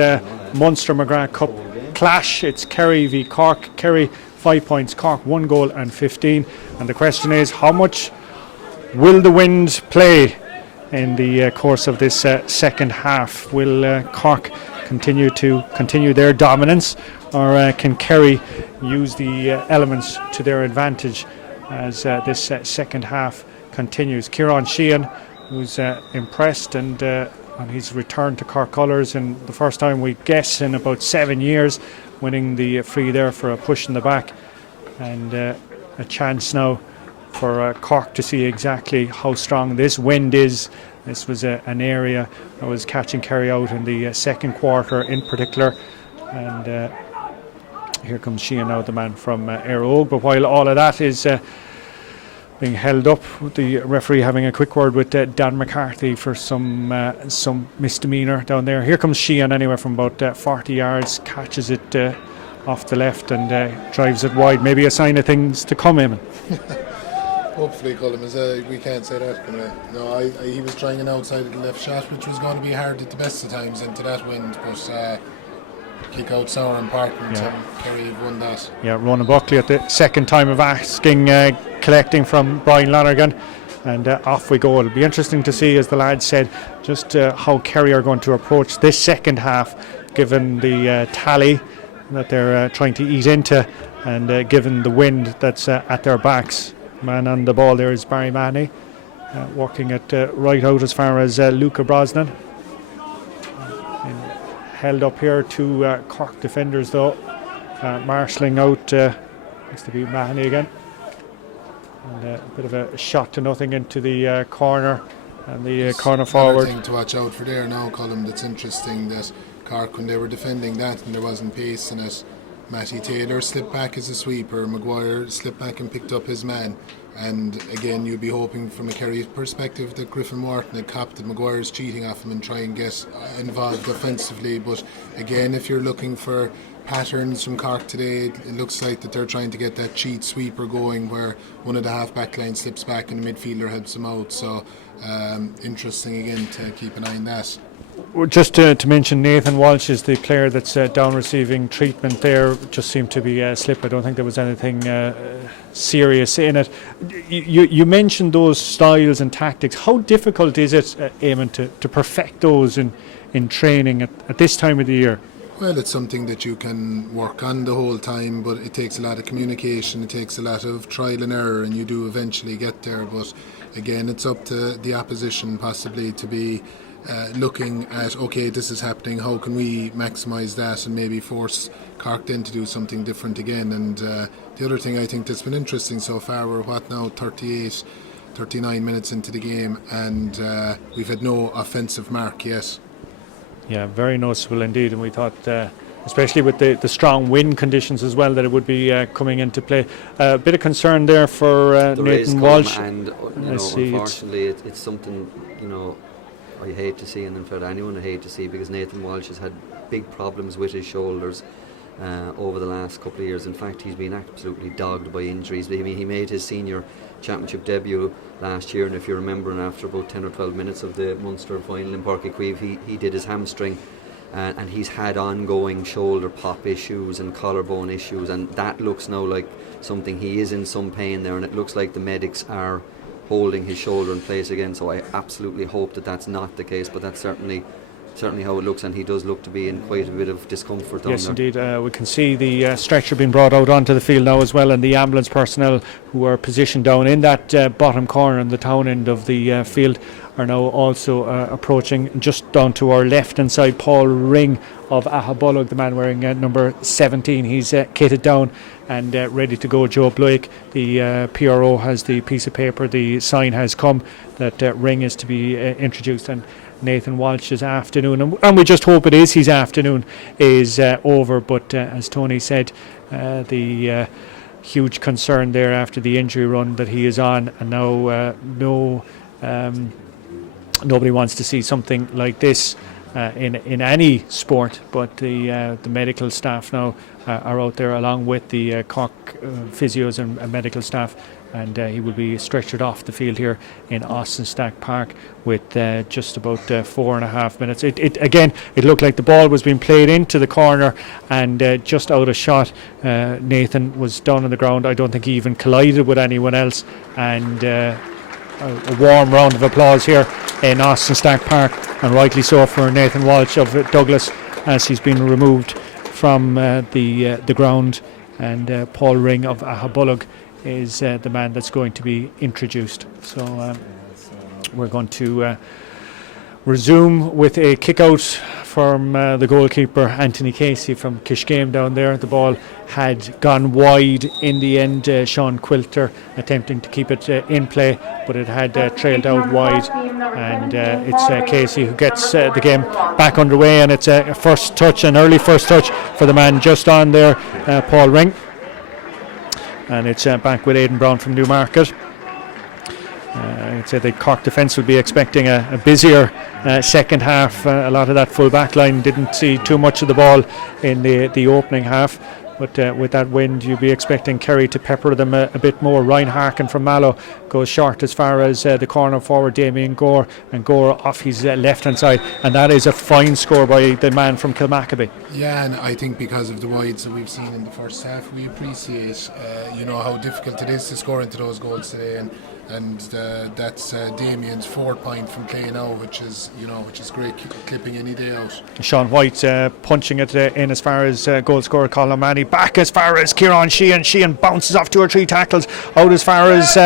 Munster McGrath Cup clash. It's Kerry v Cork. Kerry 5 points, Cork 1 goal and 15. And the question is, how much will the wind play in the course of this second half? Will Cork continue their dominance, or can Kerry use the elements to their advantage as this second half continues? Kieran Sheehan, who's impressed and on his return to Cork colours, and the first time we guess in about 7 years, winning the free there for a push in the back, and a chance now for Cork to see exactly how strong this wind is. This was an area that was catching Kerry out in the second quarter in particular, and here comes Sheehan now, the man from Éire Óg. But while all of that is being held up, the referee having a quick word with Dan McCarthy for some misdemeanour down there. Here comes Sheehan anyway from about 40 yards, catches it off the left and drives it wide. Maybe a sign of things to come, Eamon. Hopefully, Colin, we can't say that. No, he was trying an outside of the left shot, which was going to be hard at the best of times into that wind, but kick out sour and important, and Kerry have won that. Yeah, Ronan Buckley at the second time of asking, collecting from Brian Lonergan, and off we go. It'll be interesting to see, as the lads said, just how Kerry are going to approach this second half, given the tally that they're trying to ease into, and given the wind that's at their backs. Man on the ball there is Barry Mahoney, working at right out as far as Luca Brosnan. Held up here, two Cork defenders though, marshalling out, needs to be Mahoney again. And a bit of a shot to nothing into the corner, and the corner forward. Thing to watch out for there now, Colin, that's interesting, that Cork, when they were defending that and there wasn't pace in it, Matty Taylor slipped back as a sweeper, Maguire slipped back and picked up his man, and again you'd be hoping from a Kerry perspective that Griffin Morton had copped that Maguire's cheating off him and try and get involved offensively. But again, if you're looking for patterns from Cork today, it looks like that they're trying to get that cheat sweeper going where one of the half-back line slips back and the midfielder helps them out. So interesting again to keep an eye on that. Just to mention, Nathan Walsh is the player that's down receiving treatment there. Just seemed to be a slip. I don't think there was anything serious in it. You mentioned those styles and tactics. How difficult is it, Eamon, to perfect those in training at this time of the year? Well, it's something that you can work on the whole time, but it takes a lot of communication, it takes a lot of trial and error, and you do eventually get there. But again, it's up to the opposition possibly to be looking at, okay, this is happening, how can we maximise that and maybe force Cork then to do something different again. And the other thing I think that's been interesting so far, we're 39 minutes into the game, and we've had no offensive mark yet. Yeah, very noticeable indeed, and we thought especially with the strong wind conditions as well, that it would be coming into play. A bit of concern there for Nathan Walsh, and unfortunately it's something I hate to see, and in fact anyone I hate to see, because Nathan Walsh has had big problems with his shoulders over the last couple of years. In fact, he's been absolutely dogged by injuries. I mean, he made his senior championship debut last year, and if you remember, after about 10 or 12 minutes of the Munster final in Páirc Uí Chaoimh, he did his hamstring, and he's had ongoing shoulder pop issues and collarbone issues, and that looks now like something, he is in some pain there, and it looks like the medics are holding his shoulder in place again. So I absolutely hope that that's not the case, but that's certainly how it looks, and he does look to be in quite a bit of discomfort down yes, there. indeed. We can see the stretcher being brought out onto the field now as well, and the ambulance personnel who are positioned down in that bottom corner in the town end of the field are now also approaching just down to our left hand side. Paul Ring of Ahabolog, the man wearing number 17, he's kitted down and ready to go. Joe Blake, the PRO, has the piece of paper, the sign has come that Ring is to be introduced, and Nathan Walsh's afternoon, and we just hope it is his afternoon, is over. But as Tony said, the huge concern there after the injury run that he is on, and now nobody wants to see something like this in any sport. But the medical staff now are out there along with the Cork physios and medical staff, and he will be stretchered off the field here in Austin Stack Park with just about 4.5 minutes. It looked like the ball was being played into the corner and just out of shot. Nathan was down on the ground. I don't think he even collided with anyone else, and a warm round of applause here in Austin Stack Park, and rightly so for Nathan Walsh of Douglas, as he's been removed from the ground, and Paul Ring of Ahabolog is the man that's going to be introduced. So we're going to resume with a kick out from the goalkeeper Anthony Casey from Kishgame down there. The ball had gone wide in the end. Sean Quilter attempting to keep it in play, but it had trailed out wide, and it's Casey who gets the game back underway, and it's a first touch, an early first touch for the man just on there, Paul Ring. And it's back with Aidan Brown from Newmarket. I'd say the Cork defence will be expecting a busier second half. A lot of that full back line didn't see too much of the ball in the opening half, but with that wind you'll be expecting Kerry to pepper them a bit more. Ryan Harkin from Mallow goes short as far as the corner forward Damien Gore, and Gore off his left hand side, and that is a fine score by the man from Kilmacabey. Yeah, and I think because of the wides that we've seen in the first half, we appreciate how difficult it is to score into those goals today, and that's Damien's 4th point from play now, which is great clipping any day out. Sean White punching it in as far as goal scorer Colin Manny, back as far as Kieran Sheehan. Sheehan bounces off 2 or 3 tackles, out as far as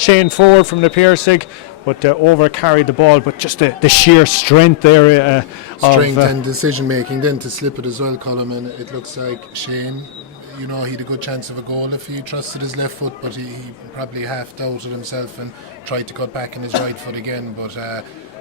Shane Ford from the Piercing, but over carried the ball, but just the sheer strength there strength and decision making then to slip it as well, Colin, and it looks like Shane, he had a good chance of a goal if he trusted his left foot, but he probably half doubted himself and tried to cut back in his right foot again. But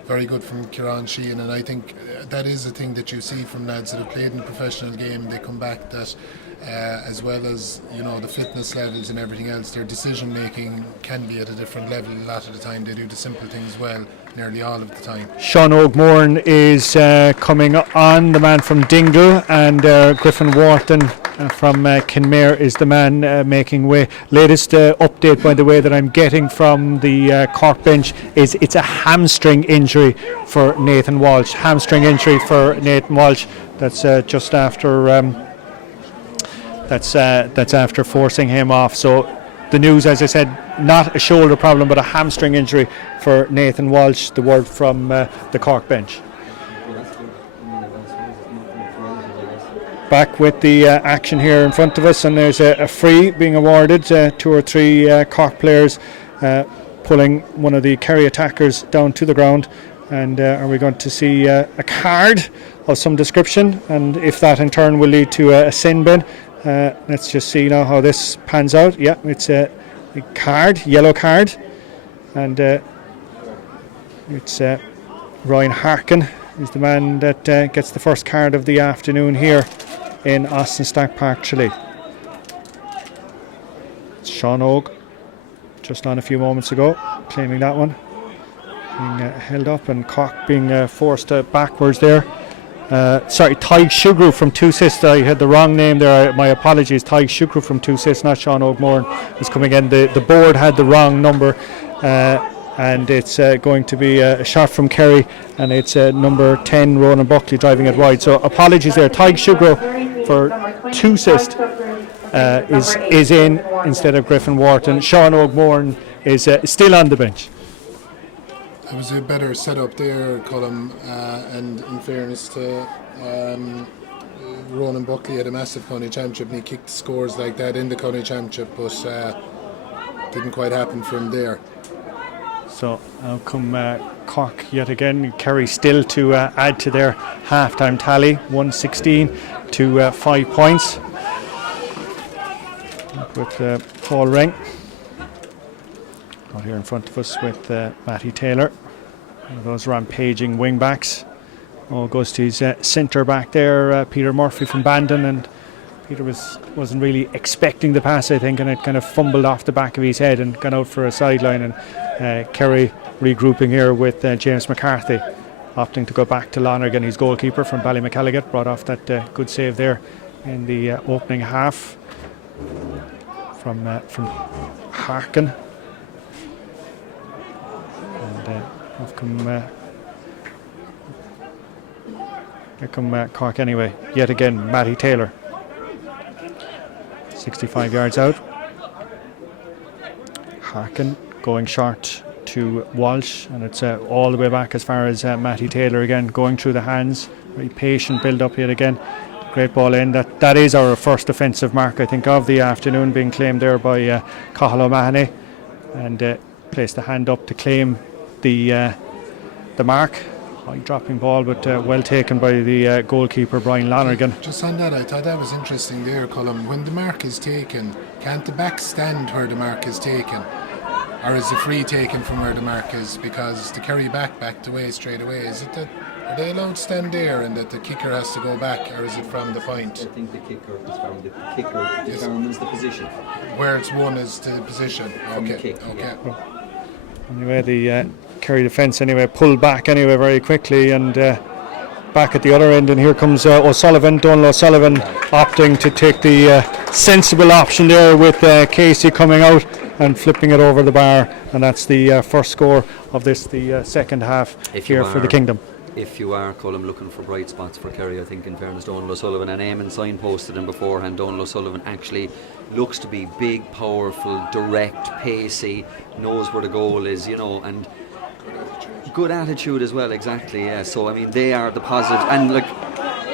very good from Kieran Sheehan, and I think that is a thing that you see from lads that have played in a professional game. They come back that as well as the fitness levels and everything else, their decision making can be at a different level. A lot of the time they do the simple things well, nearly all of the time. Sean O'Gmorn is coming on, the man from Dingle, and Griffin Wharton from Kinmare is the man making way. Latest update, by the way, that I'm getting from the Cork bench is it's a hamstring injury for Nathan Walsh. Hamstring injury for Nathan Walsh. That's just after that's after forcing him off. So the news, as I said, not a shoulder problem but a hamstring injury for Nathan Walsh. The word from the Cork bench. Back with the action here in front of us, and there's a free being awarded. 2 or 3 Cork players pulling one of the Kerry attackers down to the ground, and are we going to see a card of some description, and if that in turn will lead to a sin bin. Let's just see now how this pans out. Yeah, it's a card, yellow card, and it's Ryan Harkin is the man that gets the first card of the afternoon here in Austin Stack Park, Tralee. It's Sean Ogue just on a few moments ago claiming that one, being held up, and Cork being forced backwards there. Tig Shugru from Two Sis. I had the wrong name there, my apologies. Tig Shugru from Two Sis, not Sean O'Gmorn, is coming in. The board had the wrong number, and it's going to be a shot from Kerry, and it's number 10 Ronan Buckley driving it wide. So apologies there. Tig Shugro for 2 assists is in instead of Griffin Wharton. Sean O'Gmorn is still on the bench. It was a better setup there, Colm, and in fairness to Ronan Buckley had a massive county championship, and he kicked scores like that in the county championship, but didn't quite happen for him there. So now come Cork yet again. Kerry still to add to their half-time tally, 116 to 5 points. With Paul Ring out here in front of us with Matty Taylor. One of those rampaging wing backs. Goes to his centre back there, Peter Murphy from Bandon, and Peter wasn't really expecting the pass, I think, and it kind of fumbled off the back of his head and gone out for a sideline. And Kerry regrouping here with James McCarthy, opting to go back to Lonergan, his goalkeeper from Ballymacalligat, brought off that good save there in the opening half from Harkin. And have come. Here come Cork anyway. Yet again, Matty Taylor. 65 yards out. Harkin going short to Walsh, and it's all the way back as far as Matty Taylor again, going through the hands. Very patient build up yet again. Great ball in. That is our first offensive mark, I think, of the afternoon, being claimed there by Cathal O'Mahony, and placed the hand up to claim the mark. High dropping ball, but well taken by the goalkeeper Brian Lonergan. Just on that, I thought that was interesting there, Colm. When the mark is taken, can't the back stand where the mark is taken? Or is the free taken from where the mark is? Because the Kerry backed away straight away. Is it that, are they allowed to stand there and that the kicker has to go back, or is it from the point? I think the kicker is from the kicker determines the position. Where it's won is the position. From the kick, Okay. yeah. Anyway, the Kerry defence pulled back very quickly, and back at the other end, and here comes O'Sullivan, Donal O'Sullivan, opting to take the sensible option there with Casey coming out and flipping it over the bar, and that's the first score of this, the second half here for the Kingdom. If you are, Colm, looking for bright spots for Kerry, I think in fairness, Donal O'Sullivan, and Eamon signposted him beforehand, Donal O'Sullivan actually looks to be big, powerful, direct, pacey, knows where the goal is, and good attitude as well, exactly, yeah. So, I mean, they are the positives. And,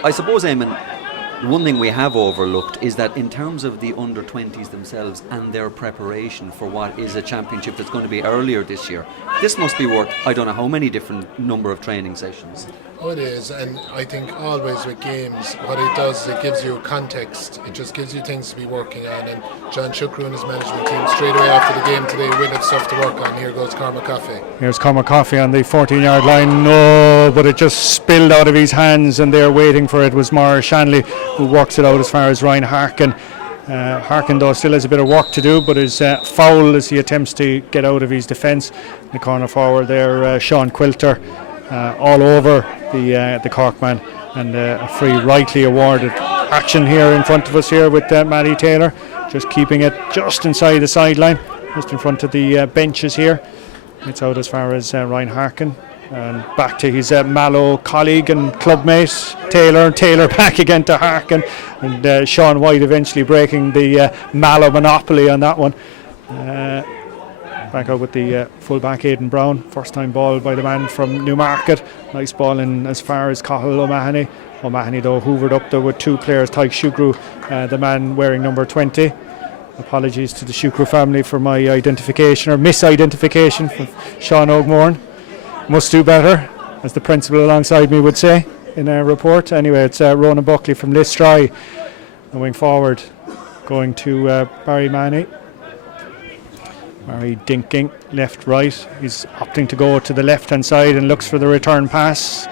I suppose, Eamon, one thing we have overlooked is that in terms of the under-20s themselves and their preparation for what is a championship that's going to be earlier this year, this must be worth, I don't know how many different number of training sessions. Oh, it is, and I think always with games, what it does is it gives you context. It just gives you things to be working on, and John Shukru and his management team straight away after the game today will have stuff to work on. Here goes Cormac Coffey. Here's Cormac Coffey on the 14-yard line. No, but it just spilled out of his hands, and there waiting for it was Maurice Shanley, who works it out as far as Ryan Harkin. Harkin, though, still has a bit of work to do, but is foul as he attempts to get out of his defence. The corner forward there, Sean Quilter, all over the Cork man, and a free rightly awarded action here in front of us here with Matty Taylor, just keeping it just inside the sideline, just in front of the benches here. It's out as far as Ryan Harkin, and back to his Mallow colleague and clubmate Taylor back again to Harkin, and Sean White eventually breaking the Mallow monopoly on that one. Back out with the full-back Aidan Brown. First time ball by the man from Newmarket. Nice ball in as far as Cathal O'Mahony. O'Mahony, though, hoovered up there with two players. Tig Shugru, the man wearing number 20. Apologies to the Shukru family for my identification or misidentification from Sean O'Gmorn. Must do better, as the principal alongside me would say in a report. Anyway, it's Ronan Buckley from Listry going forward, going to Barry Manny. Barry dinking left, right. He's opting to go to the left-hand side and looks for the return pass.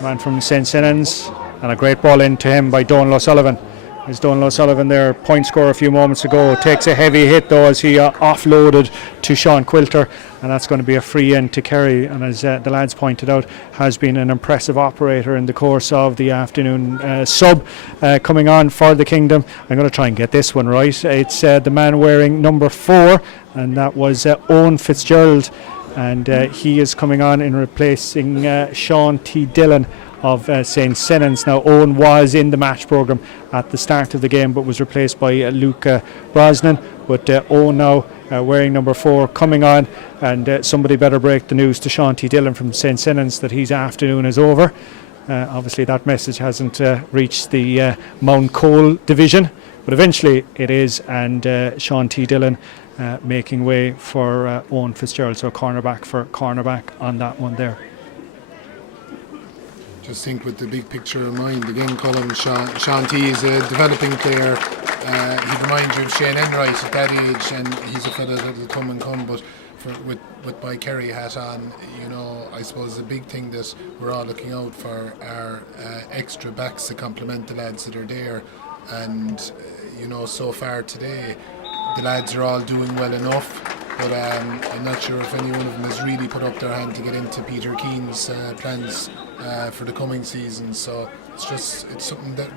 Man from St. Senans, and a great ball into him by Donal O'Sullivan. There's Donal O'Sullivan there, point score a few moments ago. Takes a heavy hit though as he offloaded to Sean Quilter, and that's going to be a free end to Kerry. And as the lads pointed out, has been an impressive operator in the course of the afternoon. Sub coming on for the Kingdom. I'm going to try and get this one right. It's the man wearing number 4, and that was Owen Fitzgerald. and he is coming on in replacing Sean T. Dillon of St. Senans. Now, Owen was in the match programme at the start of the game but was replaced by Luca Brosnan, but Owen now wearing number 4 coming on, and somebody better break the news to Sean T. Dillon from St. Senans that his afternoon is over. Obviously that message hasn't reached the Mount Cole division, but eventually it is, and Sean T. Dillon making way for Owen Fitzgerald, so cornerback for cornerback on that one there. Just think with the big picture in mind, again, Colin, Sean T is a developing player. He reminds you of Shane Enright at that age, and he's a fella that will come and come, but with my Kerry hat on, you know, I suppose the big thing that we're all looking out for are extra backs to complement the lads that are there, and you know, so far today the lads are all doing well enough, but I'm not sure if any one of them has really put up their hand to get into Peter Keane's plans for the coming season. So it's something that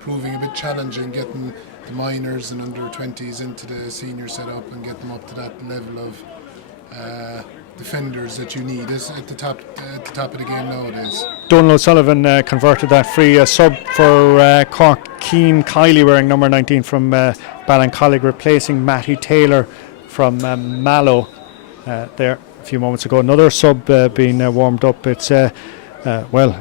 proving a bit challenging, getting the minors and under 20s into the senior setup and get them up to that level of defenders that you need is at the top of the game nowadays. Donald O'Sullivan converted that free sub for Cork. Keane Kiley wearing number 19 from Ballincollig, replacing Matty Taylor from Mallow there a few moments ago. Another sub being warmed up. It's a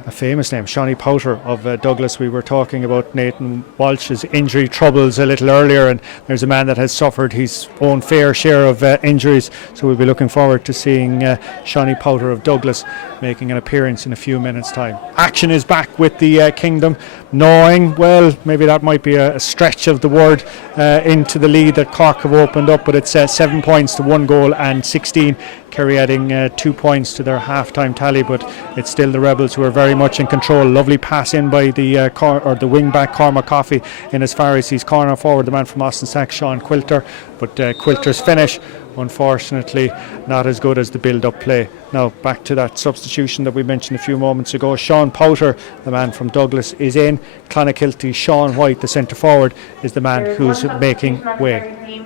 famous name, Shawnee Powter of Douglas. We were talking about Nathan Walsh's injury troubles a little earlier, and there's a man that has suffered his own fair share of injuries, so we'll be looking forward to seeing Shawnee Powter of Douglas making an appearance in a few minutes' time. Action is back with the Kingdom gnawing, well, maybe that might be a stretch of the word, into the lead that Cork have opened up, but it's 7 points to 1 goal and 16. Kerry adding 2 points to their half-time tally, but it's still the Rebels who are very much in control. Lovely pass in by the wing-back Cormac Coffey in as far as he's corner forward, the man from Austin Sack, Sean Quilter, but Quilter's finish, unfortunately, not as good as the build-up play. Now back to that substitution that we mentioned a few moments ago. Sean Powter, the man from Douglas, is in. Clonakilty, Sean White, the centre forward, is the man who's making way.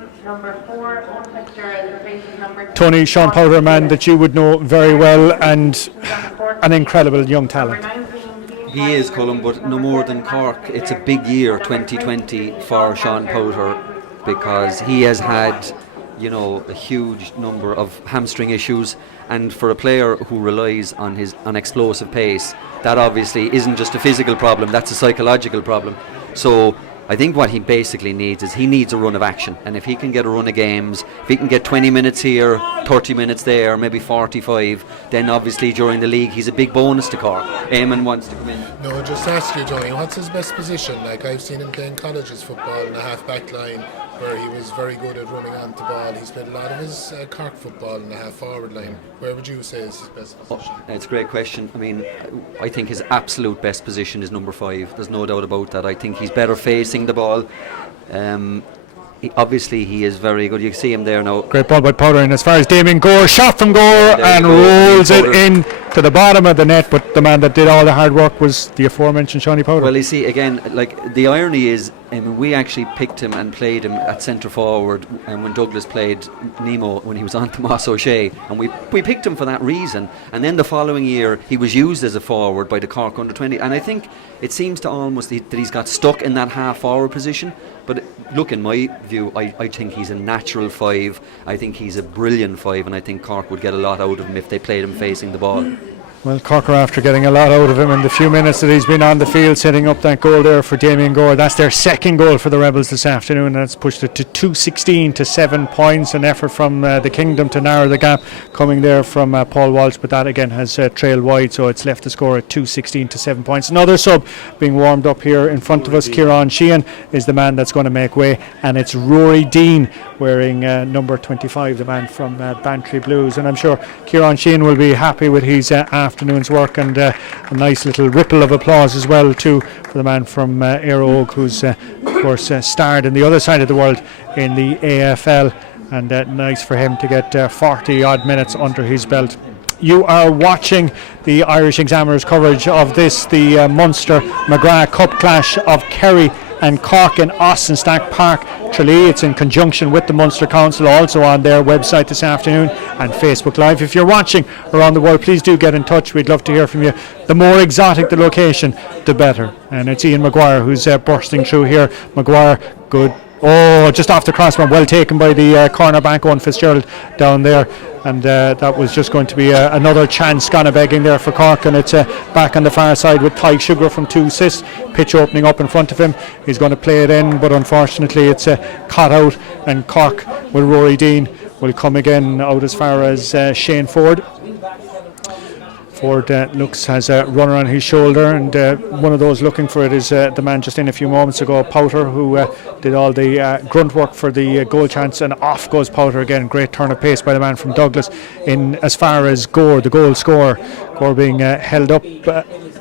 Tony, Sean Powter, a man that you would know very well and an incredible young talent. He is, Colin, but no more than Cork. It's a big year, 2020, for Sean Powter, because he has had, you know, a huge number of hamstring issues, and for a player who relies on explosive pace, that obviously isn't just a physical problem, that's a psychological problem. So I think what he basically needs is he needs a run of action, and if he can get a run of games, if he can get 20 minutes here, 30 minutes there, maybe 45, then obviously during the league he's a big bonus to Cork. Eamon wants to come in. No, just ask you, Johnny, what's his best position? Like, I've seen him playing colleges football in the half-back line, where he was very good at running onto the ball. He's played a lot of his Cork football in the half-forward line. Where would you say is his best position? It's a great question. I mean, I think his absolute best position is number 5. There's no doubt about that. I think he's better facing the ball. Obviously he is very good. You see him there now. Great ball by Powter, and as far as Damien Gore, shot from Gore and rolls it in to the bottom of the net, but the man that did all the hard work was the aforementioned Shawnee Powter. Well, you see, again, like, the irony is, we actually picked him and played him at centre forward, and when Douglas played Nemo when he was on Tomas O'Shea, and we picked him for that reason, and then the following year he was used as a forward by the Cork under 20, and I think it seems to almost that he's got stuck in that half forward position. But look, in my view, I think he's a natural 5. I think he's a brilliant 5, and I think Cork would get a lot out of him if they played him facing the ball. Well, Cork are after getting a lot out of him in the few minutes that he's been on the field, setting up that goal there for Damien Gore. That's their second goal for the Rebels this afternoon, and that's pushed it to 2-16 to 7 points. An effort from the Kingdom to narrow the gap coming there from Paul Walsh, but that again has trailed wide, so it's left the score at 2-16 to 7 points. Another sub being warmed up here in front of us. Kieran Sheehan is the man that's going to make way, and it's Rory Dean wearing number 25, the man from Bantry Blues, and I'm sure Kieran Sheehan will be happy with his afternoon's work, and a nice little ripple of applause as well too for the man from Aero Oak, who's of course starred in the other side of the world in the AFL, and nice for him to get 40 odd minutes under his belt. You are watching the Irish Examiner's coverage of this, the Munster McGrath Cup clash of Kerry and Cork in Austin Stack Park, Tralee. It's in conjunction with the Munster Council, also on their website this afternoon and Facebook Live. If you're watching around the world, please do get in touch. We'd love to hear from you. The more exotic the location, the better. And it's Ian McGuire who's bursting through here. McGuire, good. Oh, just off the crossbar, well taken by the cornerback Owen Fitzgerald down there, and that was just going to be another chance gone a begging there for Cork, and it's back on the far side with Ty Sugar from 2 assists. Pitch opening up in front of him, he's going to play it in, but unfortunately it's caught out, and Cork with Rory Dean will come again out as far as Shane Ford. Ford has a runner on his shoulder, and one of those looking for it is the man just in a few moments ago, Powter, who did all the grunt work for the goal chance, and off goes Powter again. Great turn of pace by the man from Douglas. In as far as Gore, the goal scorer, Gore being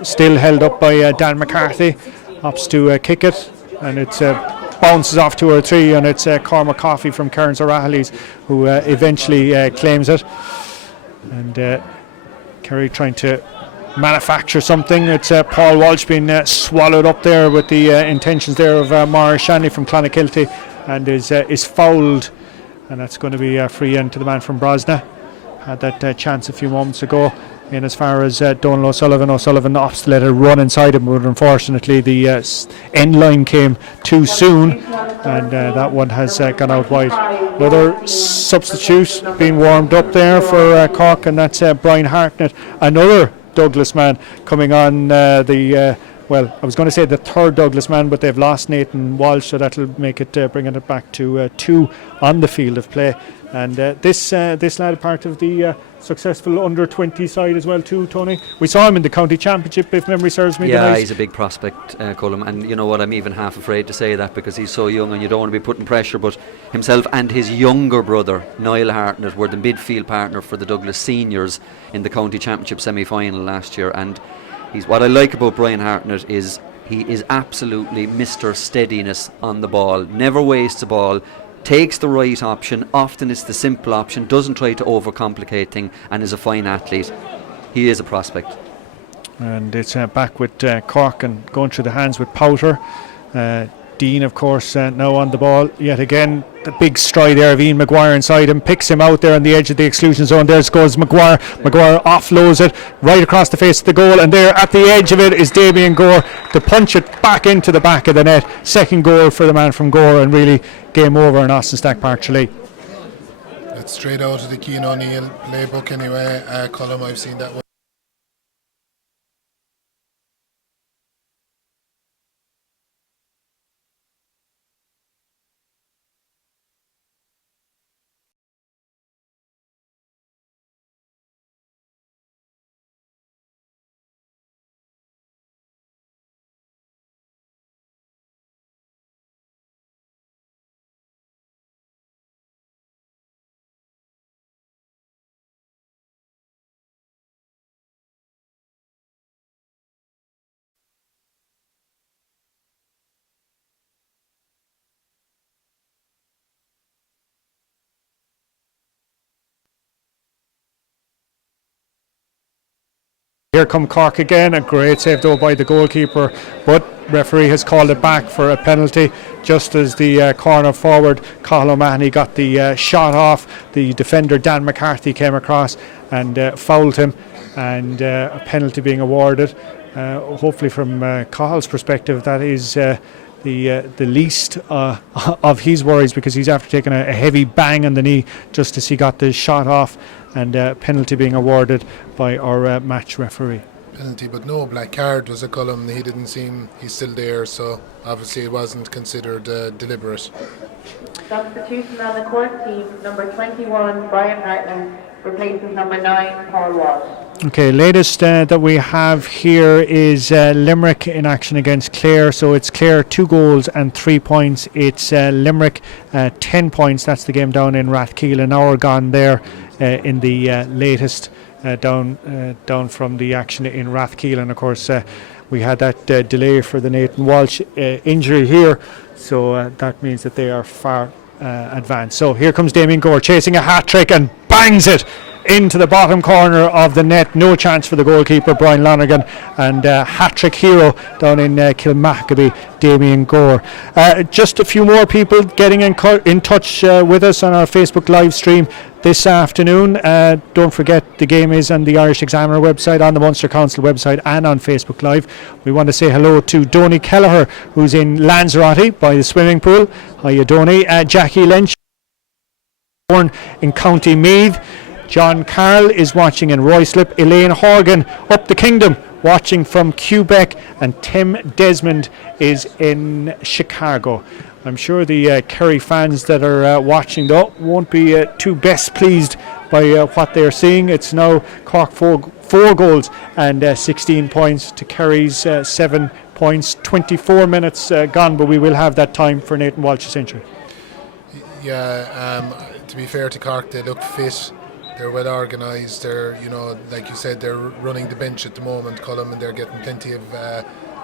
still held up by Dan McCarthy, opts to kick it, and it bounces off 2 or 3, and it's Cormac Coffey from Cairns O'Rahilly's who eventually claims it. And Kerry trying to manufacture something. It's Paul Walsh being swallowed up there with the intentions there of Maurice Shanley from Clonakilty, and is fouled, and that's going to be a free end to the man from Brosna. Had that chance a few moments ago in as far as Donal O'Sullivan. O'Sullivan opts to let it run inside him, but unfortunately the end line came too soon, and that one has gone out wide. Another substitute being warmed up there for Cork, and that's Brian Hartnett, another Douglas man coming on well, I was going to say the third Douglas man, but they've lost Nathan Walsh, so that'll make it bringing it back to 2 on the field of play. And this lad part of the successful under-20 side as well too, Tony. We saw him in the county championship, if memory serves me. Yeah, he's a big prospect, Colm, and you know what, I'm even half afraid to say that because he's so young and you don't want to be putting pressure, but himself and his younger brother Niall Hartnett were the midfield partner for the Douglas seniors in the county championship semi-final last year, and what I like about Brian Hartnett is he is absolutely Mr. Steadiness on the ball, never wastes a ball, takes the right option, often it's the simple option, doesn't try to overcomplicate things, and is a fine athlete. He is a prospect. And it's back with Cork and going through the hands with Powter. Dean, of course, now on the ball yet again. The big stride there of Ian McGuire inside him, picks him out there on the edge of the exclusion zone. There goes McGuire. McGuire offloads it right across the face of the goal, and there at the edge of it is Damien Gore to punch it back into the back of the net. Second goal for the man from Gore, and really game over in Austin Stack Park, Tralee. It's straight out of the Cian O'Neill playbook anyway, Colm. I've seen that one. Here come Cork again, a great save though by the goalkeeper, but referee has called it back for a penalty just as the corner forward Cathal O'Mahony got the shot off. The defender Dan McCarthy came across and fouled him, and a penalty being awarded. Hopefully from Cahill's perspective that is the least of his worries, because he's after taking a heavy bang on the knee just as he got the shot off, and penalty being awarded by our match referee. Penalty, but no black card was a Colm. He didn't seem, he's still there, so obviously it wasn't considered deliberate. Substitution on the Cork team, number 21 Brian Hartnett replaces number 9 Paul Walsh. Okay, latest that we have here is Limerick in action against Clare. So it's Clare 2 goals and 3 points. It's Limerick 10 points. That's the game down in Rathkeil, an hour gone there in the latest down from the action in Rathkeil. And of course we had that delay for the Nathan Walsh injury here, so that means that they are far advanced. So here comes Damien Gore chasing a hat trick and bangs it into the bottom corner of the net. No chance for the goalkeeper, Brian Lonergan, and hat-trick hero down in Kilmacabey, Damien Gore. Just a few more people getting in touch with us on our Facebook live stream this afternoon. Don't forget, the game is on the Irish Examiner website, on the Munster Council website, and on Facebook Live. We want to say hello to Donny Kelleher, who's in Lanzarote by the swimming pool. Hiya, Donny. Jackie Lynch, born in County Meath. John Carroll is watching in Ruislip. Elaine Horgan up the Kingdom, watching from Quebec, and Tim Desmond is in Chicago. I'm sure the Kerry fans that are watching though won't be too best pleased by what they're seeing. It's now Cork 4 goals and 16 points to Kerry's 7 points. 24 minutes gone, but we will have that time for Nathan Walsh's century. Yeah, to be fair to Cork, they look fit. They're well organised. They're, like you said, they're running the bench at the moment, Colm, and they're getting plenty of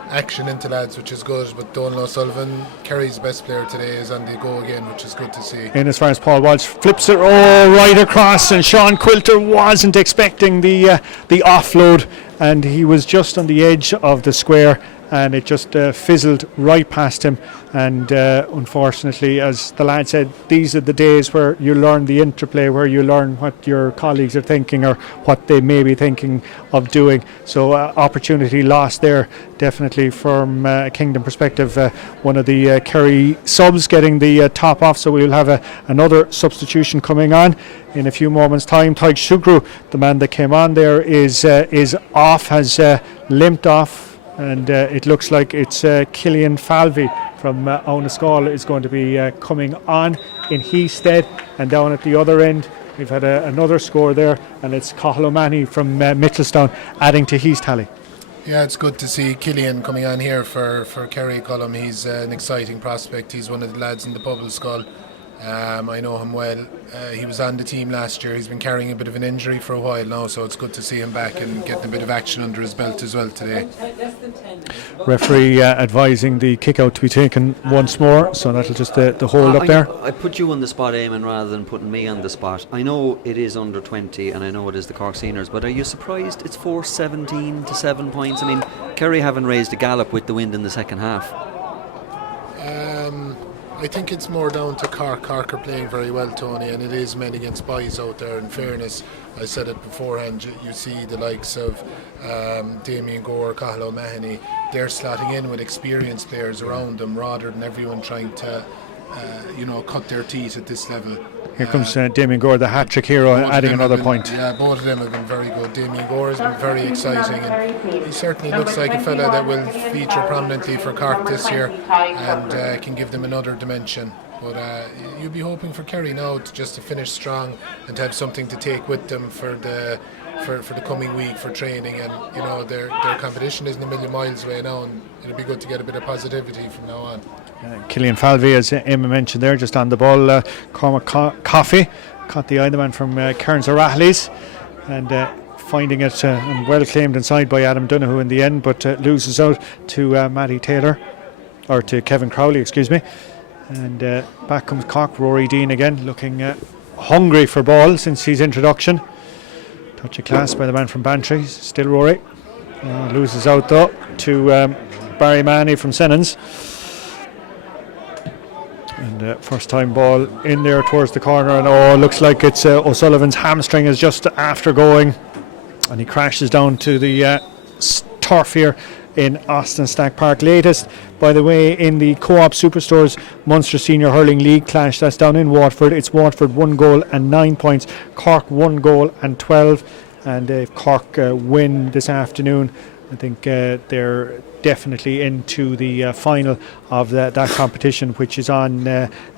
action into lads, which is good. But Donal O'Sullivan, Kerry's best player today, is on the go again, which is good to see. In as far as Paul Walsh flips it right across, and Sean Quilter wasn't expecting the offload, and he was just on the edge of the square, and it just fizzled right past him. And unfortunately, as the lad said, these are the days where you learn the interplay, where you learn what your colleagues are thinking or what they may be thinking of doing. So opportunity lost there, definitely from a Kingdom perspective. One of the Kerry subs getting the top off, so we'll have another substitution coming on in a few moments' time. Taig Shugru, the man that came on there, is off, has limped off. And it looks like it's Killian Falvey from Ownascall is going to be coming on in his stead. And down at the other end, we've had another score there, and it's Cathal O'Mahony from Mitchelstown adding to his tally. Yeah, it's good to see Killian coming on here for Kerry, Colm. He's an exciting prospect. He's one of the lads in the Bubble Skull. I know him well. He was on the team last year. He's been carrying a bit of an injury for a while now, so it's good to see him back and getting a bit of action under his belt as well today. Referee advising the kick out to be taken once more, so that'll just the hold up there. I put you on the spot, Eamon, rather than putting me on the spot. I know it is under 20 and I know it is the Cork seniors, but are you surprised it's 4-17 to 7 points? I mean, Kerry haven't raised a gallop with the wind in the second half. I think it's more down to Cork. Cork are playing very well, Tony, and it is men against boys out there. In fairness, I said it beforehand, you see the likes of Damien Gore, Cathal O'Mahony, they're slotting in with experienced players around them rather than everyone trying to cut their teeth at this level. Here comes Damien Gore, the hat-trick hero, adding another point. Yeah, both of them have been very good. Damien Gore has been very exciting, and he certainly looks like a fella that will feature prominently for Cork this year and can give them another dimension. But you'll be hoping for Kerry now to finish strong and to have something to take with them for the coming week for training. And their competition isn't a million miles away now, and it'll be good to get a bit of positivity from now on. Killian Falvey, as Emma mentioned there, just on the ball. Cormac Coffey caught the eye, the man from Cairns O'Rahilly's, and finding it and well claimed inside by Adam Donoghue in the end, but loses out to Matty Taylor, or to Kevin Crowley, excuse me. And back comes Cork. Rory Dean again, looking hungry for ball since his introduction. Touch of class by the man from Bantry, still Rory. Loses out though to Barry Manny from Sennons. And first time ball in there towards the corner, and looks like it's O'Sullivan's hamstring is just after going, and he crashes down to the turf here in Austin Stack Park. Latest, by the way, in the Co-op Superstores Munster Senior Hurling League clash, that's down in Waterford. It's Waterford 1 goal and 9 points, Cork 1 goal and 12, and if Cork win this afternoon, I think they're definitely into the final of that competition, which is on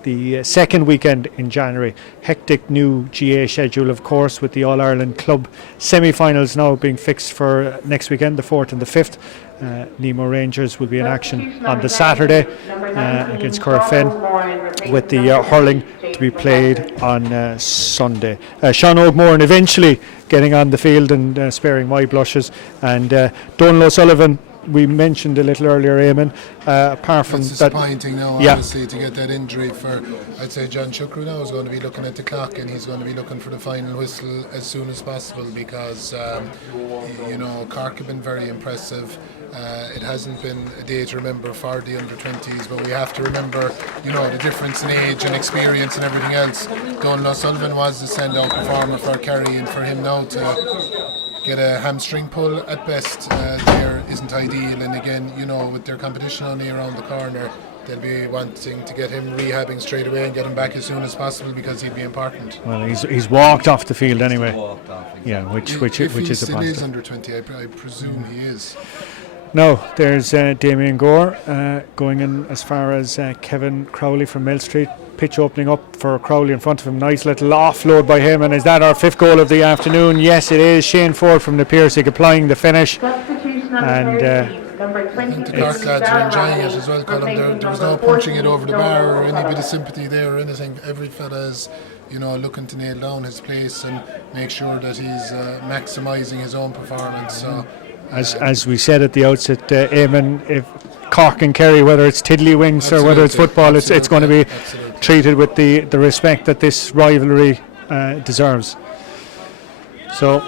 the second weekend in January. Hectic new GA schedule, of course, with the All-Ireland Club semi-finals now being fixed for next weekend, the 4th and the 5th. Nemo Rangers will be in action on the Saturday against Corofin, with the hurling to be played on Sunday. Sean O'Moran eventually getting on the field and sparing my blushes, and Donal O'Sullivan we mentioned a little earlier, Eamon, apart from It's that. disappointing now, Yeah. obviously, to get that injury for, I'd say John Shukru now is going to be looking at the clock, and he's going to be looking for the final whistle as soon as possible, because, Cork have been very impressive. It hasn't been a day to remember for the under-20s, but we have to remember, the difference in age and experience and everything else. Donald O'Sullivan was the standout performer for Kerry, and for him now to get a hamstring pull at best there isn't ideal. And again, with their competition only around the corner, they'll be wanting to get him rehabbing straight away and get him back as soon as possible, because he'd be important. Well, he's walked off the field anyway. Walked off, exactly. Yeah, which If he is a still is positive. under 20, I presume he is. No, there's Damien Gore going in as far as Kevin Crowley from Mill Street. Pitch opening up for Crowley in front of him. Nice little offload by him. And is that our 5th goal of the afternoon? Yes, it is. Shane Ford from the Piercing applying the finish. Substitution on And, the team, number I think the 22, Cork lads are enjoying it as well, Colin. replacing There was number no punching it 14, over the bar or any Donald bit of sympathy there or anything. Every fella's, looking to nail down his place and make sure that he's maximising his own performance. So, As we said at the outset, Eamon, if Cork and Kerry, whether it's tiddlywinks or whether it's Absolutely, football, it's going to be absolutely. treated with the respect that this rivalry deserves. So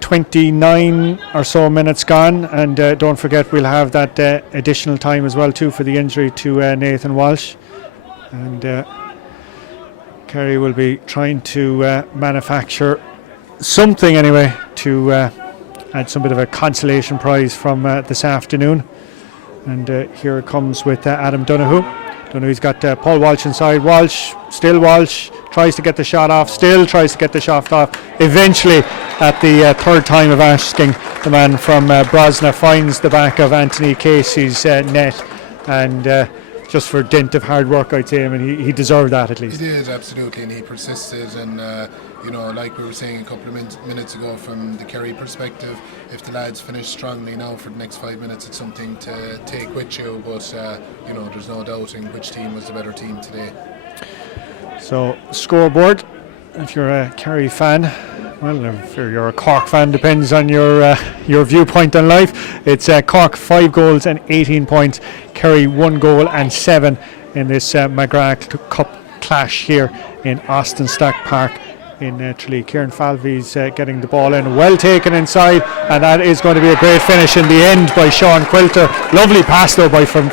29 or so minutes gone, and don't forget we'll have that additional time as well too for the injury to Nathan Walsh, and Kerry will be trying to manufacture something anyway to add some bit of a consolation prize from this afternoon. And here it comes with Adam Donoghue. Donoghue's got Paul Walsh inside. Walsh tries to get the shot off, eventually at the third time of asking, the man from Brosna finds the back of Anthony Casey's net, and just for dint of hard work, I'd say, he deserved that at least. He did, absolutely, and he persisted. And like we were saying a couple of minutes ago, from the Kerry perspective, if the lads finish strongly now for the next 5 minutes, it's something to take with you. But there's no doubting which team was the better team today. So scoreboard, if you're a Kerry fan, well, if you're a Cork fan, depends on your viewpoint on life. It's Cork 5 goals and 18 points, Kerry 1 goal and 7 in this McGrath Cup clash here in Austin Stack Park in Tralee. Kieran Falvey's getting the ball in, well taken inside, and that is going to be a great finish in the end by Sean Quilter. Lovely pass though from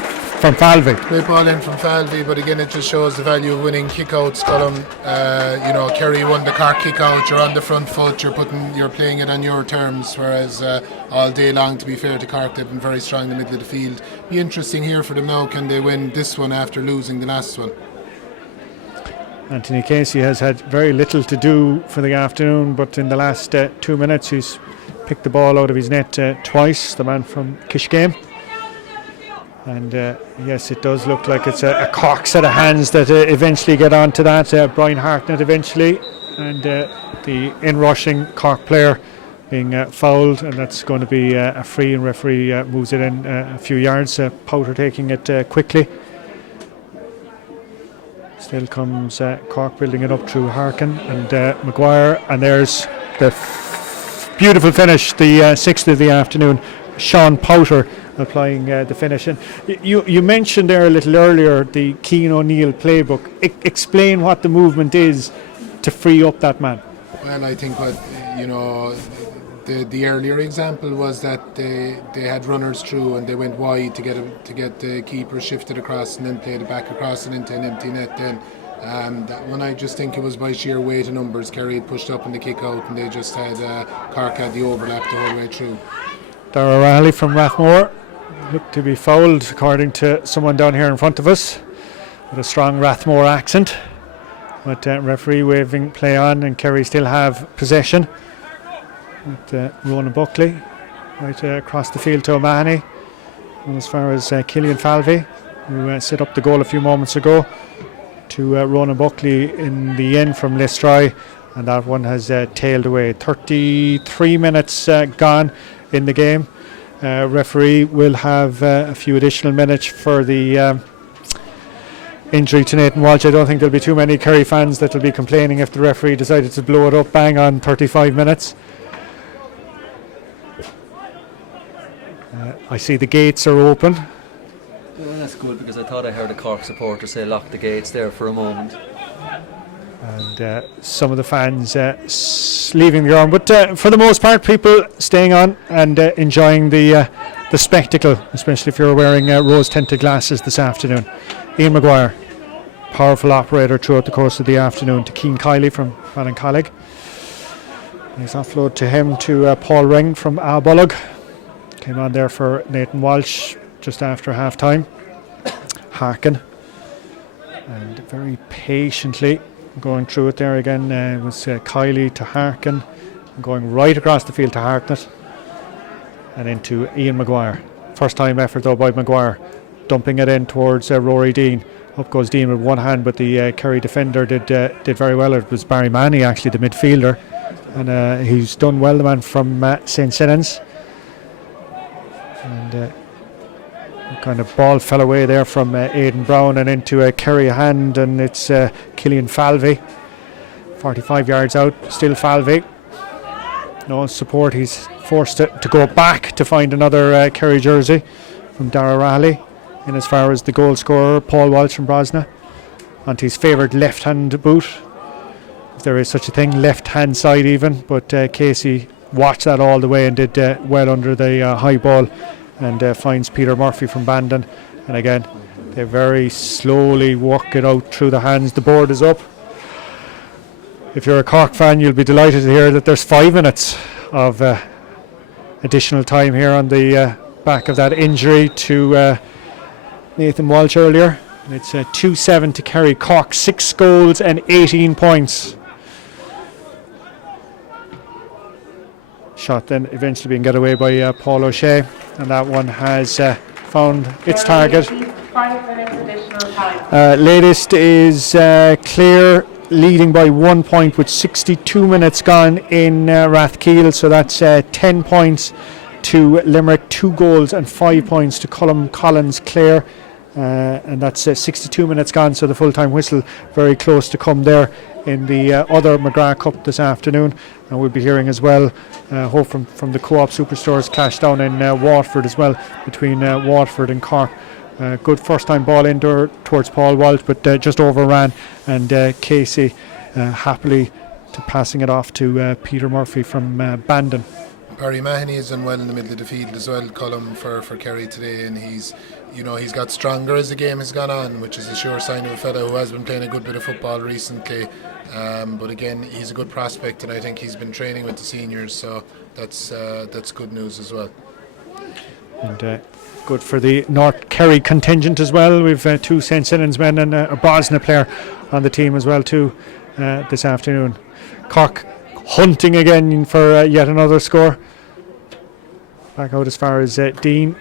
Falvey. Great ball in from Falvey, but again it just shows the value of winning kickouts, Colin. Kerry won the Cork kickout, you're on the front foot, you're playing it on your terms, whereas all day long, to be fair to Cork, they've been very strong in the middle of the field. Be interesting here for them now, can they win this one after losing the last one? Anthony Casey has had very little to do for the afternoon, but in the last 2 minutes he's picked the ball out of his net twice, the man from Kishgame. And yes, it does look like it's a Cork set of hands that eventually get onto that. Brian Hartnett eventually, and the in-rushing Cork player being fouled, and that's going to be a free, and referee moves it in a few yards. Powter taking it quickly. Still comes Cork building it up through Harkin and Maguire, and there's the beautiful finish, the 6th of the afternoon. Sean Powter applying the finish. And you mentioned there a little earlier the Keane O'Neill playbook. Explain what the movement is to free up that man. Well, I think what the earlier example was that they had runners through and they went wide to get the keeper shifted across and then played it back across and into an empty net. Then that one, I just think it was by sheer weight of numbers. Kerry had pushed up in the kick out, and they just had Cork had the overlap the whole way through. Dara Riley from Rathmore looked to be fouled, according to someone down here in front of us with a strong Rathmore accent. But referee waving play on, and Kerry still have possession. With Ronan Buckley right across the field to O'Mahony. And as far as Killian Falvey, who set up the goal a few moments ago, to Ronan Buckley in the end from Lestry, and that one has tailed away. 33 minutes gone in the game. Referee will have a few additional minutes for the injury to Nathan Walsh. I don't think there'll be too many Kerry fans that will be complaining if the referee decided to blow it up bang on 35 minutes. I see the gates are open. Well, that's good, because I thought I heard a Cork supporter say lock the gates there for a moment. And some of the fans leaving the ground, but for the most part, people staying on and enjoying the spectacle, especially if you're wearing rose-tinted glasses this afternoon. Ian Maguire, powerful operator throughout the course of the afternoon, to Cian Kiley from Ballincollig. Nice offload to him to Paul Ring from Albolog. Came on there for Nathan Walsh just after half time. Harkin, and very patiently going through it there again. It was Kiley to Harkin, going right across the field to Hartnett, and into Ian Maguire. First time effort though by Maguire, dumping it in towards Rory Dean. Up goes Dean with one hand, but the Kerry defender did very well. It was Barry Manny, actually, the midfielder, and he's done well, the man from St. Senans. And kind of ball fell away there from Aidan Brown and into a Kerry hand, and it's Killian Falvey, 45 yards out, still Falvey. No support, he's forced to go back to find another Kerry jersey from Dara Raleigh, in as far as the goal scorer Paul Walsh from Brosna, onto his favoured left hand boot, if there is such a thing, left hand side even, but Casey watched that all the way and did well under the high ball, and finds Peter Murphy from Bandon. And again, they very slowly work it out through the hands. The board is up. If you're a Cork fan, you'll be delighted to hear that there's 5 minutes of additional time here on the back of that injury to Nathan Walsh earlier. And it's 2-7 to Kerry. Cork 6 goals and 18 points. Shot then eventually being get away by Paul O'Shea, and that one has found its target. 5 minutes additional time. Latest is Clare leading by 1 point with 62 minutes gone in Rathkeale, so that's 10 points to Limerick, 2 goals and 5 points to Cullum Collins Clare, and that's 62 minutes gone, so the full-time whistle very close to come there in the other McGrath Cup this afternoon. And we'll be hearing as well hope from the Co-op Superstores clash down in Waterford as well, between Waterford and Cork. Good first time ball in towards Paul Walsh, but just overran, and Casey happily to passing it off to Peter Murphy from Bandon. Barry Mahoney has done well in the middle of the field as well, Colm, for Kerry today, and he's got stronger as the game has gone on, which is a sure sign of a fellow who has been playing a good bit of football recently. But again, he's a good prospect, and I think he's been training with the seniors, so that's good news as well. And good for the North Kerry contingent as well. We've 2 St. Senans men and a Brosna player on the team as well too this afternoon. Cork hunting again for yet another score. Back out as far as Dean.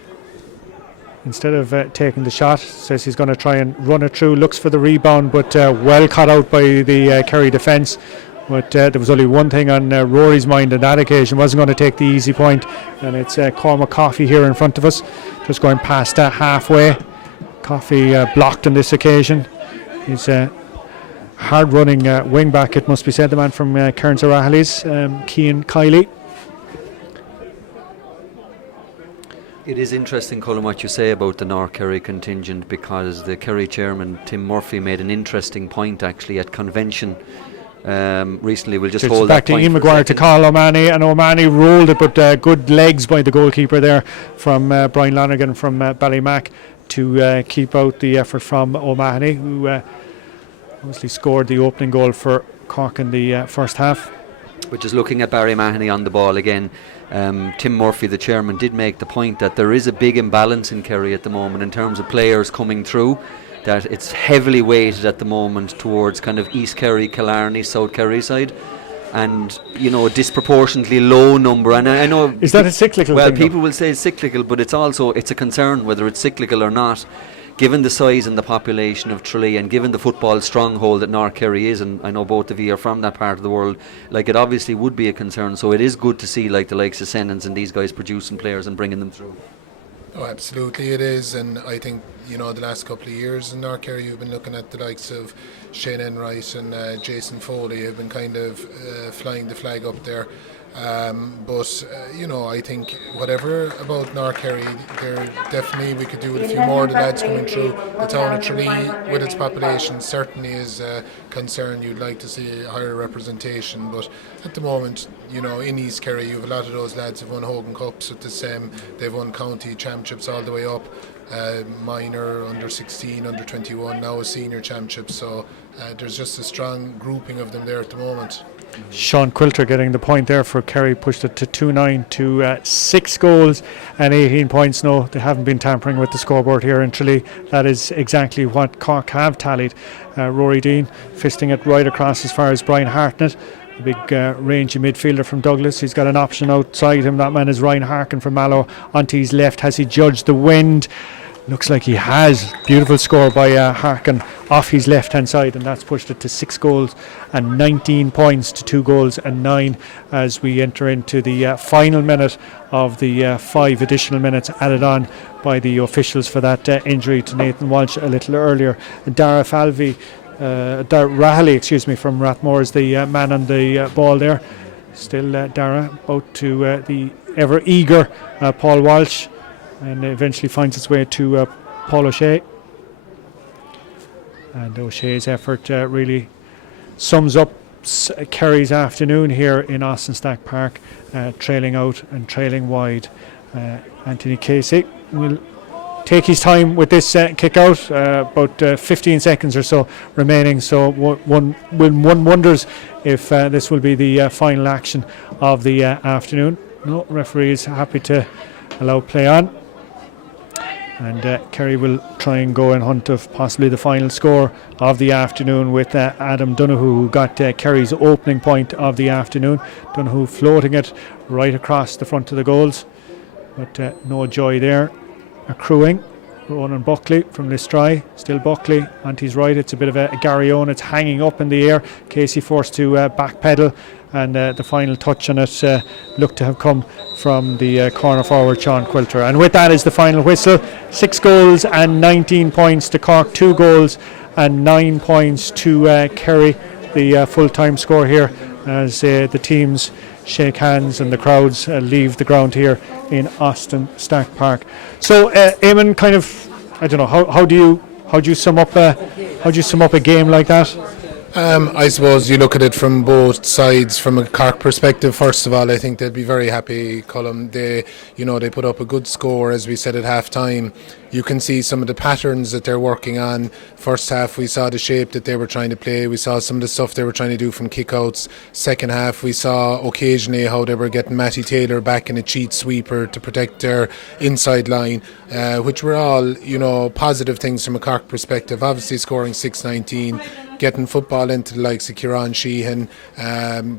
Instead of taking the shot, says he's going to try and run it through, looks for the rebound, but well cut out by the Kerry defence. But there was only one thing on Rory's mind on that occasion, wasn't going to take the easy point, and it's Cormac Coffey here in front of us, just going past halfway. Coffey blocked on this occasion. He's a hard running wing back, it must be said, the man from Kearns O'Rahilly's, Cian Kiley. It is interesting, Colin, what you say about the North Kerry contingent, because the Kerry chairman, Tim Murphy, made an interesting point actually at convention recently. We'll just hold that point. Ian Maguire to call O'Mahony, and O'Mahony rolled it, but good legs by the goalkeeper there from Brian Lonergan from Ballymac to keep out the effort from O'Mahony, who obviously scored the opening goal for Cork in the first half. But just looking at Barry Mahoney on the ball again, Tim Murphy, the chairman, did make the point that there is a big imbalance in Kerry at the moment in terms of players coming through, that it's heavily weighted at the moment towards kind of East Kerry, Killarney, South Kerry side, and a disproportionately low number. And I know, is that a cyclical well, thing? People will say it's cyclical, but it's a concern whether it's cyclical or not, given the size and the population of Tralee, and given the football stronghold that North Kerry is, and I know both of you are from that part of the world, it obviously would be a concern. So it is good to see the likes of Senans and these guys producing players and bringing them through. Oh, absolutely it is, and I think the last couple of years in North Kerry, you've been looking at the likes of Shane Enright and Jason Foley have been kind of flying the flag up there. But I think whatever about North Kerry, there definitely we could do with a few more of the lads coming through. The town of Tralee, with its population, certainly is a concern. You'd like to see a higher representation, but at the moment, in East Kerry, you have a lot of those lads who've won Hogan Cups with the same. They've won county championships all the way up. Minor, under 16, under 21, now a senior championship. So there's just a strong grouping of them there at the moment. Sean Quilter getting the point there for Kerry, pushed it to 2-9 to 6 goals and 18 points. No, they haven't been tampering with the scoreboard here in Tralee. That is exactly what Cork have tallied. Rory Dean fisting it right across as far as Brian Hartnett, the big rangy midfielder from Douglas. He's got an option outside him. That man is Ryan Harkin from Mallow. Onto his left, has he judged the wind? Looks like he has. Beautiful score by Harkin off his left hand side, and that's pushed it to 6 goals and 19 points to 2 goals and 9 as we enter into the final minute of the 5 additional minutes added on by the officials for that injury to Nathan Walsh a little earlier. Dara Rahali, from Rathmore is the man on the ball there. Still Dara about to the ever eager Paul Walsh, and eventually finds its way to Paul O'Shea. And O'Shea's effort really sums up Kerry's afternoon here in Austin Stack Park, trailing out and trailing wide. Anthony Casey will take his time with this kick out, about 15 seconds or so remaining, so one wonders if this will be the final action of the afternoon. No, referee is happy to allow play on. And Kerry will try and go in hunt of possibly the final score of the afternoon with Adam Donoghue, who got Kerry's opening point of the afternoon. Donoghue floating it right across the front of the goals, but no joy there. Accruing, Ronan Buckley from Listry, still Buckley onto his right. It's a bit of a Garryowen, it's hanging up in the air. Casey forced to backpedal, and the final touch on it looked to have come from the corner forward Sean Quilter. And with that is the final whistle. 6 goals and 19 points to Cork, 2 goals and 9 points to Kerry. The full-time score here as the teams shake hands and the crowds leave the ground here in Austin Stack Park. So Eamon, kind of, I don't know, how do you sum up a game like that? I suppose you look at it from both sides. From a Cork perspective, first of all, I think they'd be very happy, Colm. They put up a good score, as we said at half time. You can see some of the patterns that they're working on. First half, we saw the shape that they were trying to play. We saw some of the stuff they were trying to do from kickouts. Second half, we saw occasionally how they were getting Matty Taylor back in a cheat sweeper to protect their inside line, which were all, positive things from a Cork perspective. Obviously scoring 6-19, getting football into the likes of Kieran Sheehan,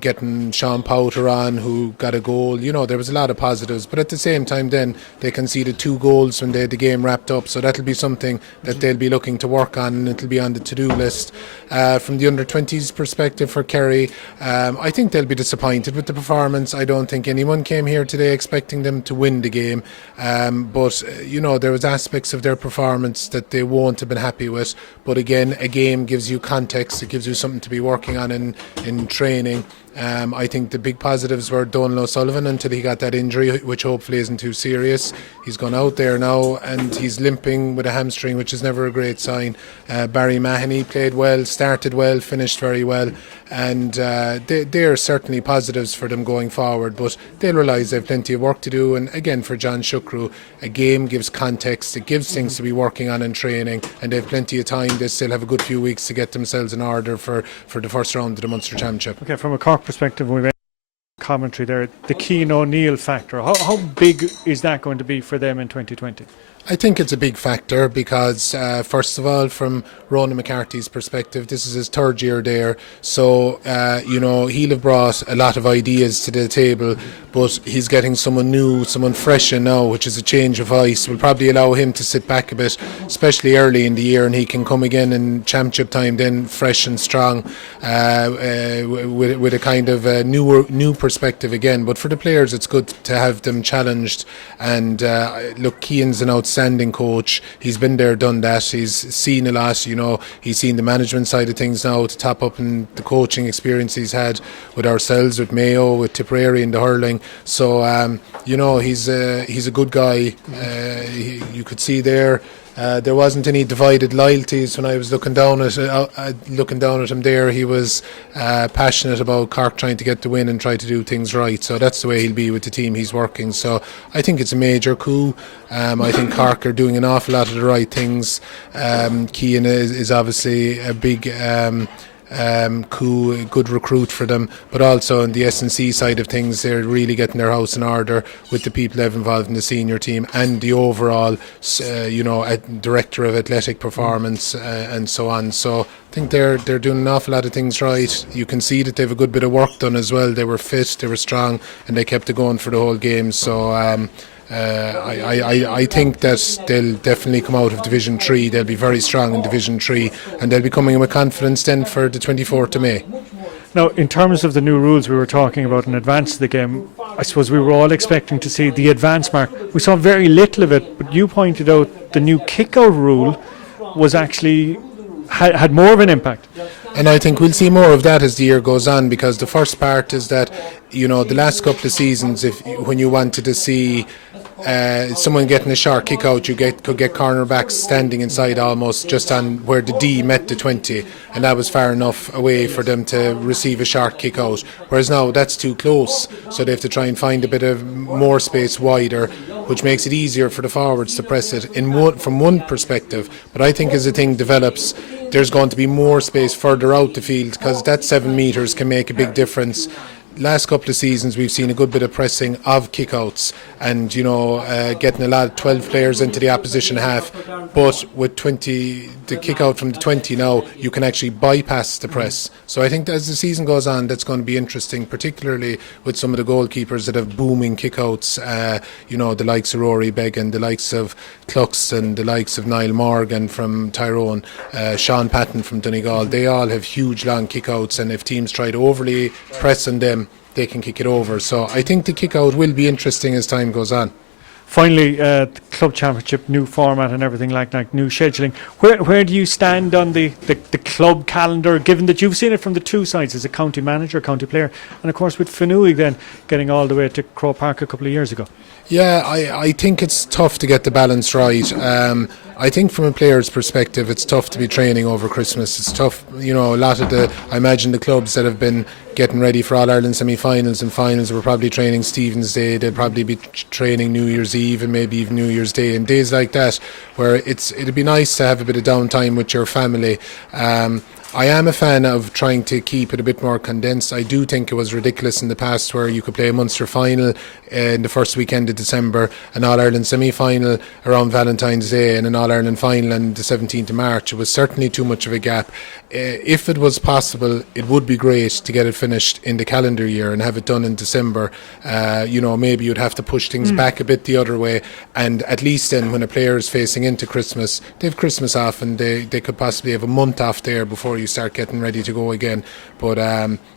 getting Sean Powter on, who got a goal. There was a lot of positives, but at the same time then they conceded 2 goals when they had the game wrapped up, so that'll be something that they'll be looking to work on, and it'll be on the to-do list. From the under-20s perspective for Kerry, I think they'll be disappointed with the performance. I don't think anyone came here today expecting them to win the game, but there was aspects of their performance that they won't have been happy with. But again, a game gives you context, it gives you something to be working on in training. I think the big positives were Donal O'Sullivan until he got that injury, which hopefully isn't too serious. He's gone out there now and he's limping with a hamstring, which is never a great sign. Barry Mahoney played well, started well, finished very well, and they're certainly positives for them going forward, but they'll realise they've plenty of work to do. And again, for John Shukru, a game gives context, it gives things to be working on in training, and they've plenty of time. They still have a good few weeks to get themselves in order for the first round of the Munster Championship. Okay, from a Cork perspective, we've commentary there, the Keane O'Neill factor, how big is that going to be for them in 2020? I think it's a big factor because, first of all, from Ronan McCarthy's perspective, this is his 3rd year there, so he'll have brought a lot of ideas to the table, but he's getting someone new, someone fresh in now, which is a change of ice. Will probably allow him to sit back a bit, especially early in the year, and he can come again in championship time then fresh and strong, with a kind of new perspective perspective again, but for the players it's good to have them challenged. And look, Keane's an outstanding coach. He's been there, done that. He's seen a lot. He's seen the management side of things now to top up in the coaching experience he's had with ourselves, with Mayo, with Tipperary in the hurling. So he's a good guy. You could see there wasn't any divided loyalties when I was looking down at him there. He was passionate about Cork trying to get the win and try to do things right. So that's the way he'll be with the team he's working. So I think it's a major coup. I think Cork are doing an awful lot of the right things. Keane is obviously a big coup, a good recruit for them, but also on the S&C side of things, they're really getting their house in order with the people they've involved in the senior team and the overall director of athletic performance and so on. So I think they're doing an awful lot of things right. You can see that they have a good bit of work done as well. They were fit, they were strong, and they kept it going for the whole game. So I think that they'll definitely come out of Division 3. They'll be very strong in Division 3, and they'll be coming in with confidence then for the 24th of May. Now, in terms of the new rules we were talking about in advance of the game, I suppose we were all expecting to see the advance mark. We saw very little of it, but you pointed out the new kick-out rule was actually had more of an impact. And I think we'll see more of that as the year goes on, because the first part is that, the last couple of seasons, when you wanted to see someone getting a short kick out, could get cornerbacks standing inside almost just on where the D met the 20, and that was far enough away for them to receive a short kick out. Whereas now that's too close, so they have to try and find a bit of more space wider, which makes it easier for the forwards to press it from one perspective. But I think as the thing develops, there's going to be more space further out the field, because that 7 metres can make a big difference. Last couple of seasons we've seen a good bit of pressing of kickouts and getting a lot of 12 players into the opposition half, but with the kick out from the 20 now, you can actually bypass the press. So I think as the season goes on, that's going to be interesting, particularly with some of the goalkeepers that have booming kickouts, the likes of Rory Beggan, the likes of Cluxton, the likes of Niall Morgan from Tyrone, Sean Patton from Donegal. They all have huge long kickouts, and if teams try to overly press on them, they can kick it over. So I think the kick out will be interesting as time goes on. Finally, the club championship, new format and everything like that, new scheduling. Where do you stand on the club calendar, given that you've seen it from the two sides as a county manager, county player, and of course with Fanui then getting all the way to Croke Park a couple of years ago? Yeah, I think it's tough to get the balance right. I think from a player's perspective, it's tough to be training over Christmas. It's tough, a lot of I imagine the clubs that have been getting ready for All-Ireland semi-finals and finals were probably training Stephen's Day. They'd probably be training New Year's Eve and maybe even New Year's Day and days like that, where it'd be nice to have a bit of downtime with your family. I am a fan of trying to keep it a bit more condensed. I do think it was ridiculous in the past where you could play a Munster final in the first weekend of December, an All-Ireland semi-final around Valentine's Day and an All-Ireland final on the 17th of March. It was certainly too much of a gap. If it was possible, it would be great to get it finished in the calendar year and have it done in December. Maybe you'd have to push things back a bit the other way, and at least then when a player is facing into Christmas, they have Christmas off and they could possibly have a month off there before you start getting ready to go again. But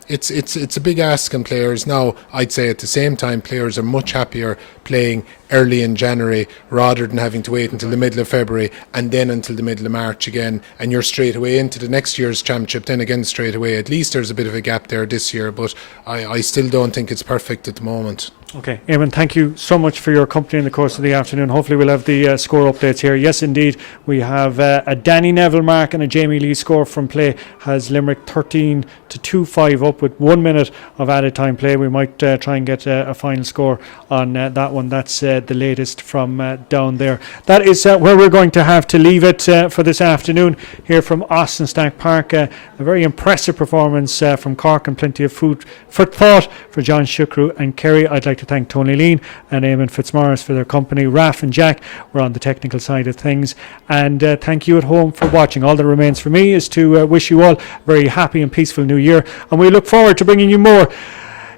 it's a big ask on players. Now, I'd say at the same time, players are much happier playing early in January rather than having to wait until the middle of February and then until the middle of March again, and you're straight away into the next year's championship then again straight away. At least there's a bit of a gap there this year, but I still don't think it's perfect at the moment. Okay, Eamon, thank you so much for your company in the course of the afternoon. Hopefully we'll have the score updates here. Yes, indeed, we have a Danny Neville mark and a Jamie Lee score from play. Has Limerick 13-2-5 up with 1 minute of added time play. We might try and get a final score on that one. That's the latest from down there. That is where we're going to have to leave it for this afternoon here from Austin Stack Park. A very impressive performance from Cork and plenty of food for thought for John Shukru and Kerry. I'd like to thank Tony Lean and Eamon Fitzmaurice for their company. Raf and Jack were on the technical side of things, and thank you at home for watching. All that remains for me is to wish you all a very happy and peaceful new year, and we look forward to bringing you more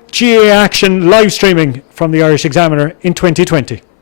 GA action live streaming from the Irish Examiner in 2020.